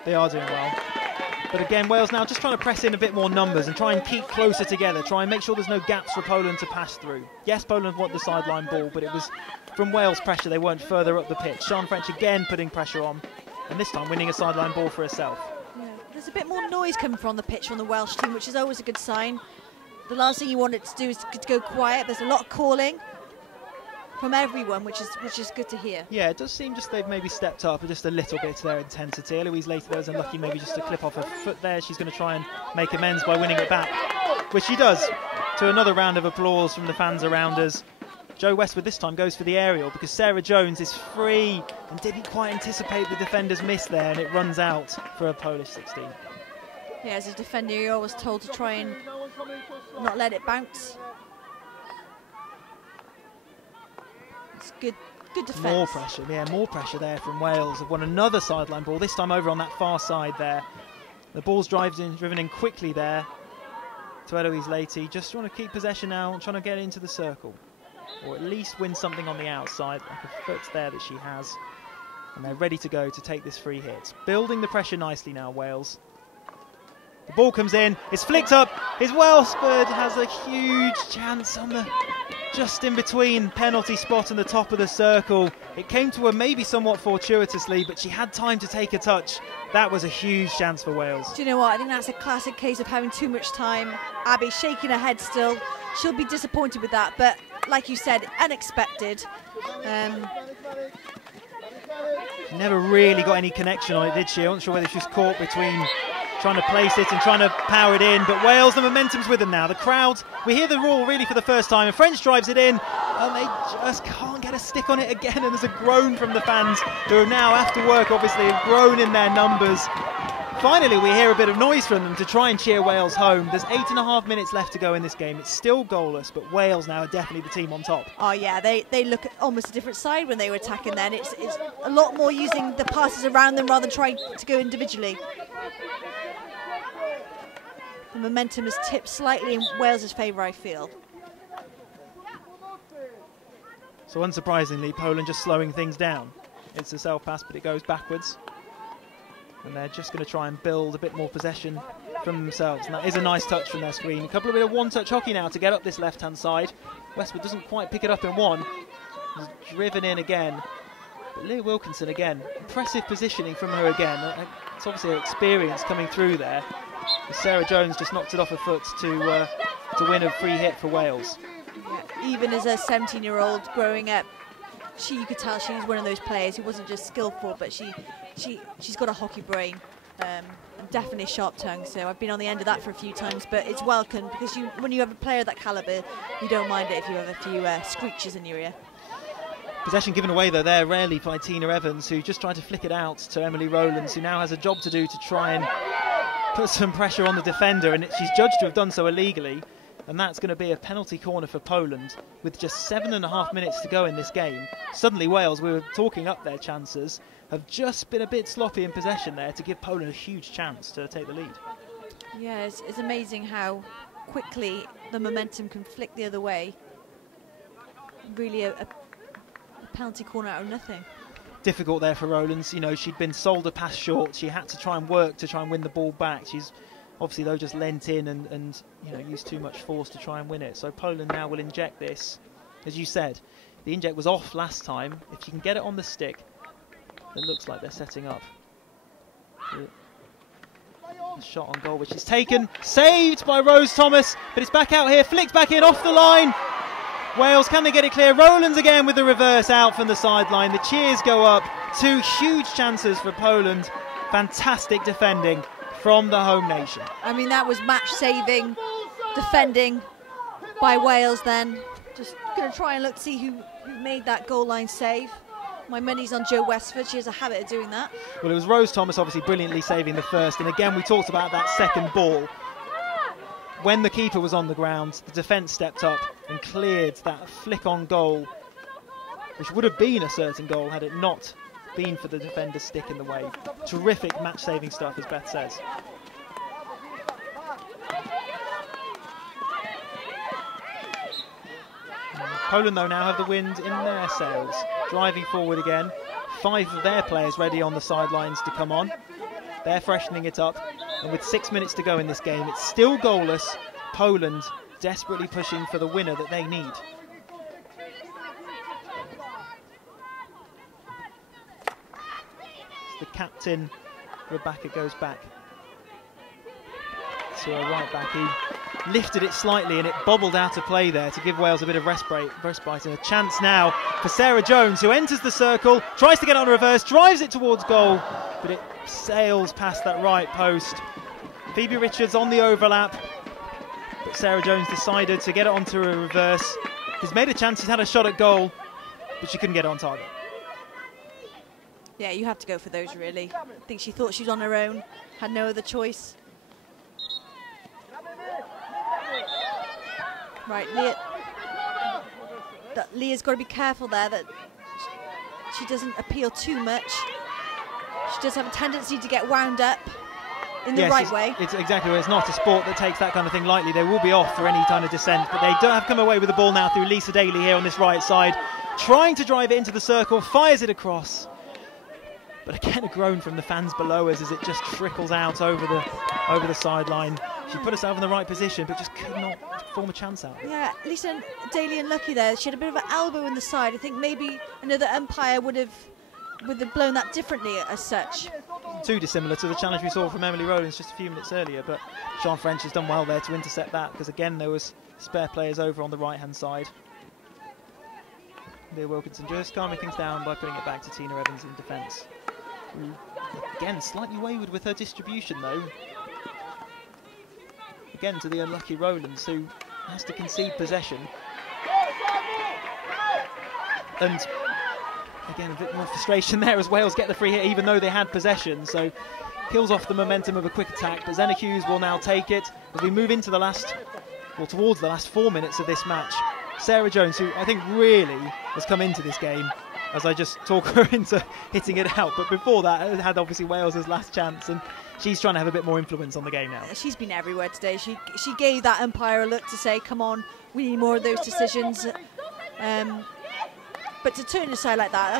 They are doing well. But again, Wales now just trying to press in a bit more numbers and try and keep closer together, try and make sure there's no gaps for Poland to pass through. Yes, Poland want the sideline ball, but it was from Wales pressure. They weren't further up the pitch. Sian French again putting pressure on, and this time winning a sideline ball for herself. Yeah, there's a bit more noise coming from the pitch from the Welsh team, which is always a good sign. The last thing you want it to do is to go quiet. There's a lot of calling from everyone, which is good to hear. Yeah, it does seem just they've maybe stepped up just a little bit their intensity. Eloise Later was unlucky maybe just to clip off her foot there. She's going to try and make amends by winning it back, which she does, to another round of applause from the fans around us. Jo Westwood this time goes for the aerial because Sarah Jones is free and didn't quite anticipate the defender's miss there, and it runs out for a Polish 16. Yeah, as a defender you're always told to try and not let it bounce. It's good defence. More pressure, yeah, more pressure there from Wales. They've won another sideline ball, this time over on that far side there. The ball's driven in quickly there to Eloise Laty. Just trying to keep possession now, trying to get into the circle. Or at least win something on the outside, like a foot there that she has. And they're ready to go to take this free hit. Building the pressure nicely now, Wales. The ball comes in, it's flicked up. His Wellsford has a huge chance on the just in between penalty spot and the top of the circle. It came to her maybe somewhat fortuitously, but she had time to take a touch. That was a huge chance for Wales. Do you know what? I think that's a classic case of having too much time. Abby shaking her head still. She'll be disappointed with that, but like you said, unexpected. She never really got any connection on it, did she? I'm not sure whether she was caught between trying to place it and trying to power it in, but Wales, the momentum's with them now. The crowd, we hear the roar really for the first time, and French drives it in, and they just can't get a stick on it again, and there's a groan from the fans who are now, after work obviously, have grown in their numbers. Finally we hear a bit of noise from them to try and cheer Wales home. There's 8.5 minutes left to go in this game. It's still goalless, but Wales now are definitely the team on top. Oh yeah, they look almost a different side when they were attacking then. It's a lot more using the passes around them rather than trying to go individually. The momentum has tipped slightly in Wales' favour, I feel. So unsurprisingly, Poland just slowing things down. It's a self-pass, but it goes backwards. And they're just going to try and build a bit more possession from themselves. And that is a nice touch from their screen. A couple of bit of one-touch hockey now to get up this left-hand side. Westwood doesn't quite pick it up in one. He's driven in again. But Leah Wilkinson again. Impressive positioning from her again. It's obviously her experience coming through there. Sarah Jones just knocked it off her foot to win a free hit for Wales. Yeah, even as a 17-year-old growing up, you could tell she's one of those players who wasn't just skillful, but she's got a hockey brain and definitely a sharp tongue. So I've been on the end of that for a few times, but it's welcome because when you have a player of that calibre, you don't mind it if you have a few screeches in your ear. Possession given away though there rarely by Tina Evans, who just tried to flick it out to Emily Rowlands, who now has a job to do to try and put some pressure on the defender, and she's judged to have done so illegally, and that's going to be a penalty corner for Poland with just 7.5 minutes to go in this game. Suddenly Wales, we were talking up their chances, have just been a bit sloppy in possession there to give Poland a huge chance to take the lead. Yeah, it's amazing how quickly the momentum can flick the other way. Really a penalty corner out of nothing. Difficult there for Rowlands. You know, she'd been sold a pass short. She had to try and work to try and win the ball back. She's obviously though just leant in and you know, used too much force to try and win it. So Poland now will inject this. As you said, the inject was off last time. If she can get it on the stick, it looks like they're setting up. A shot on goal, which is taken, saved by Rose Thomas, but it's back out here, flicked back in off the line. Wales, can they get it clear? Rowlands again with the reverse out from the sideline. The cheers go up. Two huge chances for Poland. Fantastic defending from the home nation. I mean, that was match-saving defending by Wales then. Just going to try and look to see who made that goal line save. My money's on Jo Westford. She has a habit of doing that. Well, it was Rose Thomas obviously brilliantly saving the first. And again, we talked about that second ball. When the keeper was on the ground, the defence stepped up and cleared that flick on goal, which would have been a certain goal had it not been for the defender's stick in the way. Terrific match-saving stuff, as Beth says. Poland, though, now have the wind in their sails. Driving forward again. 5 of their players ready on the sidelines to come on. They're freshening it up. And with 6 minutes to go in this game, it's still goalless. Poland desperately pushing for the winner that they need. The captain, Rebecca, goes back to her right back. He lifted it slightly and it bobbled out of play there to give Wales a bit of respite and a chance now for Sarah Jones, who enters the circle, tries to get on reverse, drives it towards goal, but it sails past that right post. Phoebe Richards on the overlap, but Sarah Jones decided to get it onto a reverse. He's made a chance, he's had a shot at goal, but she couldn't get it on target. Yeah, you have to go for those, really. I think she thought she was on her own, had no other choice. Right, Leah's got to be careful there that she doesn't appeal too much. She does have a tendency to get wound up in the right way. It's exactly right. It's not a sport that takes that kind of thing lightly. They will be off for any kind of descent, but they don't have come away with the ball now through Lisa Daly here on this right side, trying to drive it into the circle, fires it across. But again, a groan from the fans below us as it just trickles out over the sideline. She put herself in the right position, but just could not form a chance out. Yeah, Lisa Daly unlucky there. She had a bit of an elbow in the side. I think maybe another umpire would have blown that differently as such. Too dissimilar to the challenge we saw from Emily Rowlands just a few minutes earlier, but Sian French has done well there to intercept that, because again there was spare players over on the right hand side. Leah Wilkinson just calming things down by putting it back to Tina Evans in defence. Again, slightly wayward with her distribution though. Again to the unlucky Rowlands, who has to concede possession. And again, a bit more frustration there as Wales get the free hit, even though they had possession. So kills off the momentum of a quick attack. But Zena Hughes will now take it as we move into the last, well, towards the last 4 minutes of this match. Sarah Jones, who I think really has come into this game as I just talk her into hitting it out. But before that, had obviously Wales' last chance, and she's trying to have a bit more influence on the game now. She's been everywhere today. She gave that umpire a look to say, come on, we need more of those decisions. But to turn aside like that,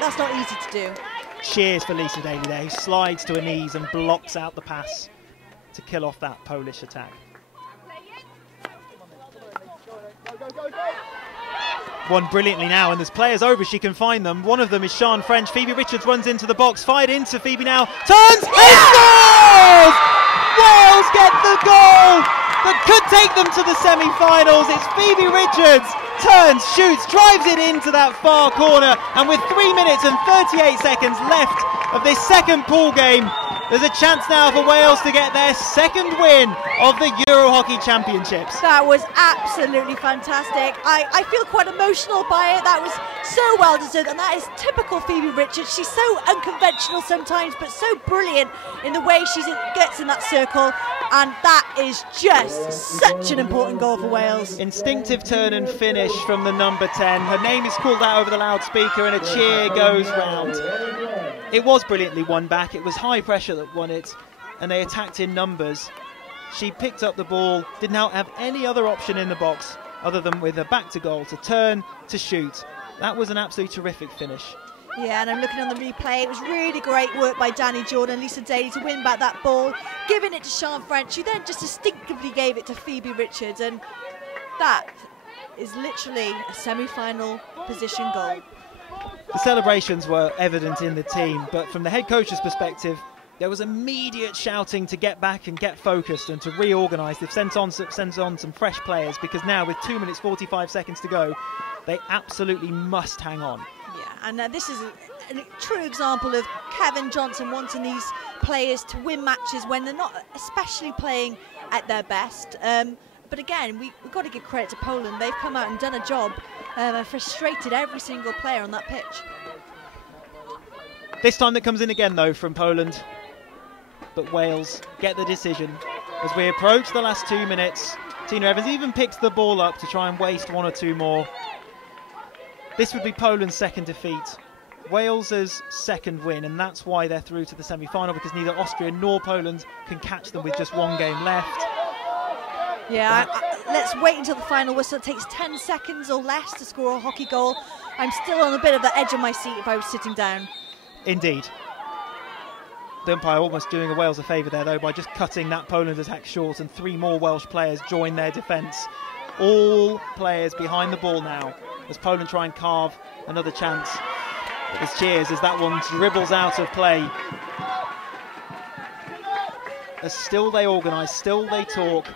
that's not easy to do. Cheers for Lisa Daly there, who slides to her knees and blocks out the pass to kill off that Polish attack. Won brilliantly now, and there's players over, she can find them. One of them is Sian French. Phoebe Richards runs into the box, fired into Phoebe now, turns and scores! Wales get the goal that could take them to the semi-finals. It's Phoebe Richards, turns, shoots, drives it into that far corner, and with 3 minutes and 38 seconds left of this second pool game, there's a chance now for Wales to get their second win of the EuroHockey Championships. That was absolutely fantastic. I feel quite emotional by it. That was so well deserved, and that is typical Phoebe Richards. She's so unconventional sometimes, but so brilliant in the way she gets in that circle, and that is just such an important goal for Wales. Instinctive turn and finish from the number 10. Her name is called out over the loudspeaker, and a cheer goes round. It was brilliantly won back. It was high pressure that won it, and they attacked in numbers. She picked up the ball, did not have any other option in the box other than with her back to goal to turn, to shoot. That was an absolutely terrific finish. Yeah, and I'm looking on the replay. It was really great work by Danny Jordan and Lisa Daly to win back that ball, giving it to Sian French, who then just instinctively gave it to Phoebe Richards, and that is literally a semi-final position goal. The celebrations were evident in the team, but from the head coach's perspective, there was immediate shouting to get back and get focused and to reorganise. They've sent on some fresh players, because now with 2 minutes 45 seconds to go, they absolutely must hang on. Yeah, and this is a true example of Kevin Johnson wanting these players to win matches when they're not especially playing at their best. But again, we've got to give credit to Poland. They've come out and done a job and frustrated every single player on that pitch. This time that comes in again, though, from Poland. But Wales get the decision. As we approach the last 2 minutes, Tina Evans even picks the ball up to try and waste one or two more. This would be Poland's second defeat. Wales's second win, and that's why they're through to the semi-final, because neither Austria nor Poland can catch them with just one game left. Yeah, let's wait until the final whistle. It takes 10 seconds or less to score a hockey goal. I'm still on a bit of the edge of my seat if I was sitting down. Indeed. The umpire almost doing the Wales a favour there, though, by just cutting that Poland attack short, and 3 more Welsh players join their defence. All players behind the ball now as Poland try and carve another chance. There's cheers as that one dribbles out of play. As still they organise, still they talk.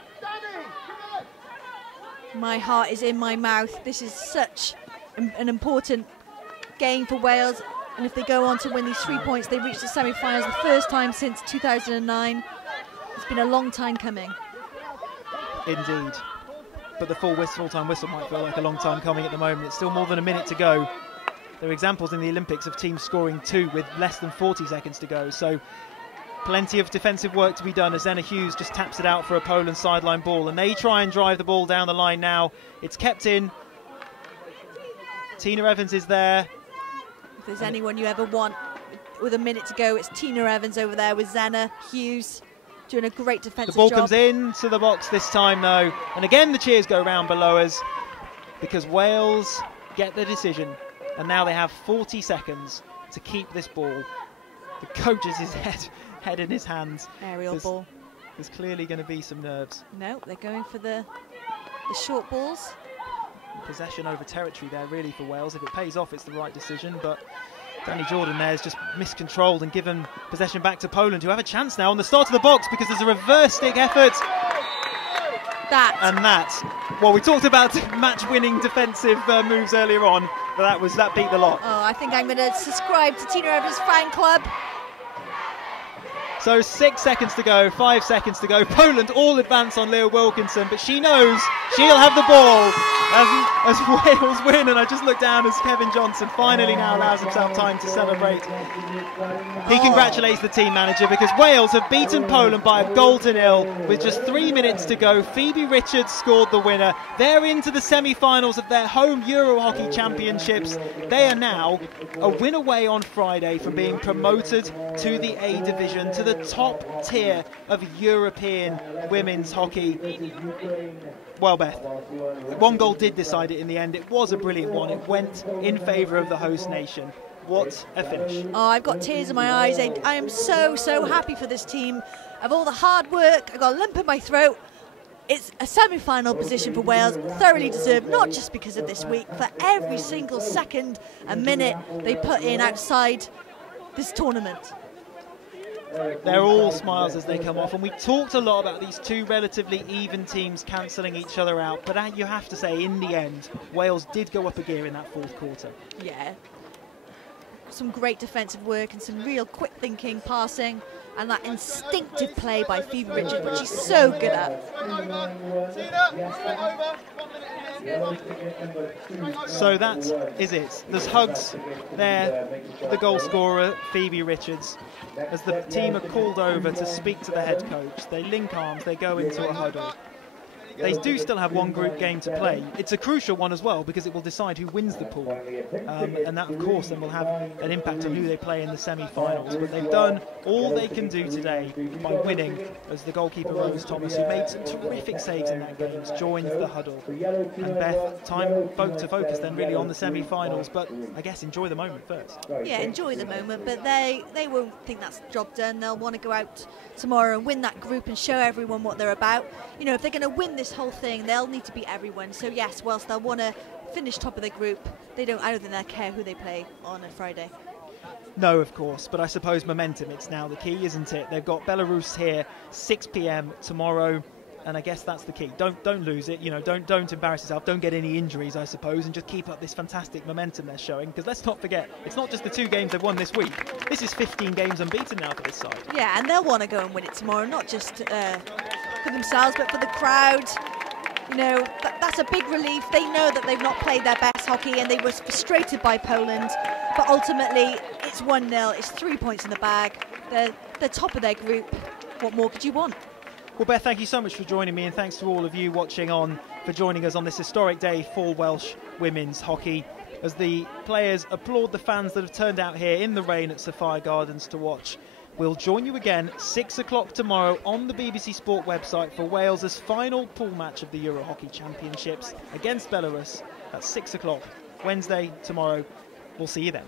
My heart is in my mouth. This is such an important game for Wales. And if they go on to win these 3 points, they reach the semi-finals the first time since 2009. It's been a long time coming. Indeed. But the full-time whistle might feel like a long time coming at the moment. It's still more than a minute to go. There are examples in the Olympics of teams scoring 2 with less than 40 seconds to go. So plenty of defensive work to be done as Zena Hughes just taps it out for a Poland sideline ball. And they try and drive the ball down the line now. It's kept in. Tina Evans is there. If there's anyone you ever want with a minute to go, it's Tina Evans over there with Zena Hughes doing a great defensive job. The ball comes into the box this time, though. And again, the cheers go round below us because Wales get the decision. And now they have 40 seconds to keep this ball. The coach is his head in his hands. Aerial ball. There's clearly going to be some nerves. No, they're going for the short balls. Possession over territory there really for Wales. If it pays off, it's the right decision, but Danny Jordan there has just miscontrolled and given possession back to Poland, who have a chance now on the start of the box because there's a reverse stick effort. Well, we talked about match-winning defensive moves earlier on, but that beat the lot. Oh, I think I'm going to subscribe to Tina Evers' fan club. So 6 seconds to go, 5 seconds to go. Poland all advance on Leah Wilkinson, but she knows she'll have the ball as Wales win. And I just look down as Kevin Johnson finally now allows himself time to celebrate. He congratulates the team manager because Wales have beaten Poland by a goal to nil with just 3 minutes to go. Phoebe Richards scored the winner. They're into the semi-finals of their home EuroHockey Championships. They are now a win away on Friday from being promoted to the A division, to the top tier of European women's hockey. Well, Beth, one goal did decide it in the end. It was a brilliant one. It went in favour of the host nation. What a finish. Oh, I've got tears in my eyes. I am so happy for this team. Of all the hard work, I've got a lump in my throat. It's a semi-final position for Wales, thoroughly deserved, not just because of this week, for every single second and minute they put in outside this tournament. They're all smiles as they come off, and we talked a lot about these two relatively even teams cancelling each other out, but you have to say, in the end, Wales did go up a gear in that fourth quarter. Yeah. Some great defensive work and some real quick thinking, passing, and that instinctive play by Phoebe Richards, which she's so good at. So that is it. There's hugs there, the goal scorer, Phoebe Richards. As the team are called over to speak to the head coach, they link arms, they go into a huddle. They do still have one group game to play. It's a crucial one as well because it will decide who wins the pool. And that, of course, then will have an impact on who they play in the semi-finals. But they've done all they can do today by winning, as the goalkeeper Rose Thomas, who made some terrific saves in that game, joins the huddle. And Beth, time to focus then really on the semi-finals, but I guess enjoy the moment first. Yeah, enjoy the moment, but they won't think that's the job done. They'll want to go out tomorrow and win that group and show everyone what they're about. You know, if they're going to win this whole thing, they'll need to beat everyone. So yes, whilst they'll want to finish top of the group, I don't think they'll care who they play on a Friday. No, of course, but I suppose momentum, it's now the key, isn't it? They've got Belarus here 6 p.m. tomorrow, and I guess that's the key. Don't lose it, you know, don't embarrass yourself, don't get any injuries, I suppose, and just keep up this fantastic momentum they're showing, because let's not forget, it's not just the 2 games they've won this week. This is 15 games unbeaten now for this side. Yeah, and they'll want to go and win it tomorrow, not just for themselves, but for the crowd. You know, that's a big relief. They know that they've not played their best hockey and they were frustrated by Poland, but ultimately it's 1-0, it's 3 points in the bag. They're top of their group. What more could you want? Well, Beth, thank you so much for joining me, and thanks to all of you watching on for joining us on this historic day for Welsh women's hockey, as the players applaud the fans that have turned out here in the rain at Sophia Gardens to watch. We'll join you again 6 o'clock tomorrow on the BBC Sport website for Wales's final pool match of the EuroHockey Championships against Belarus at 6 o'clock Wednesday tomorrow. We'll see you then.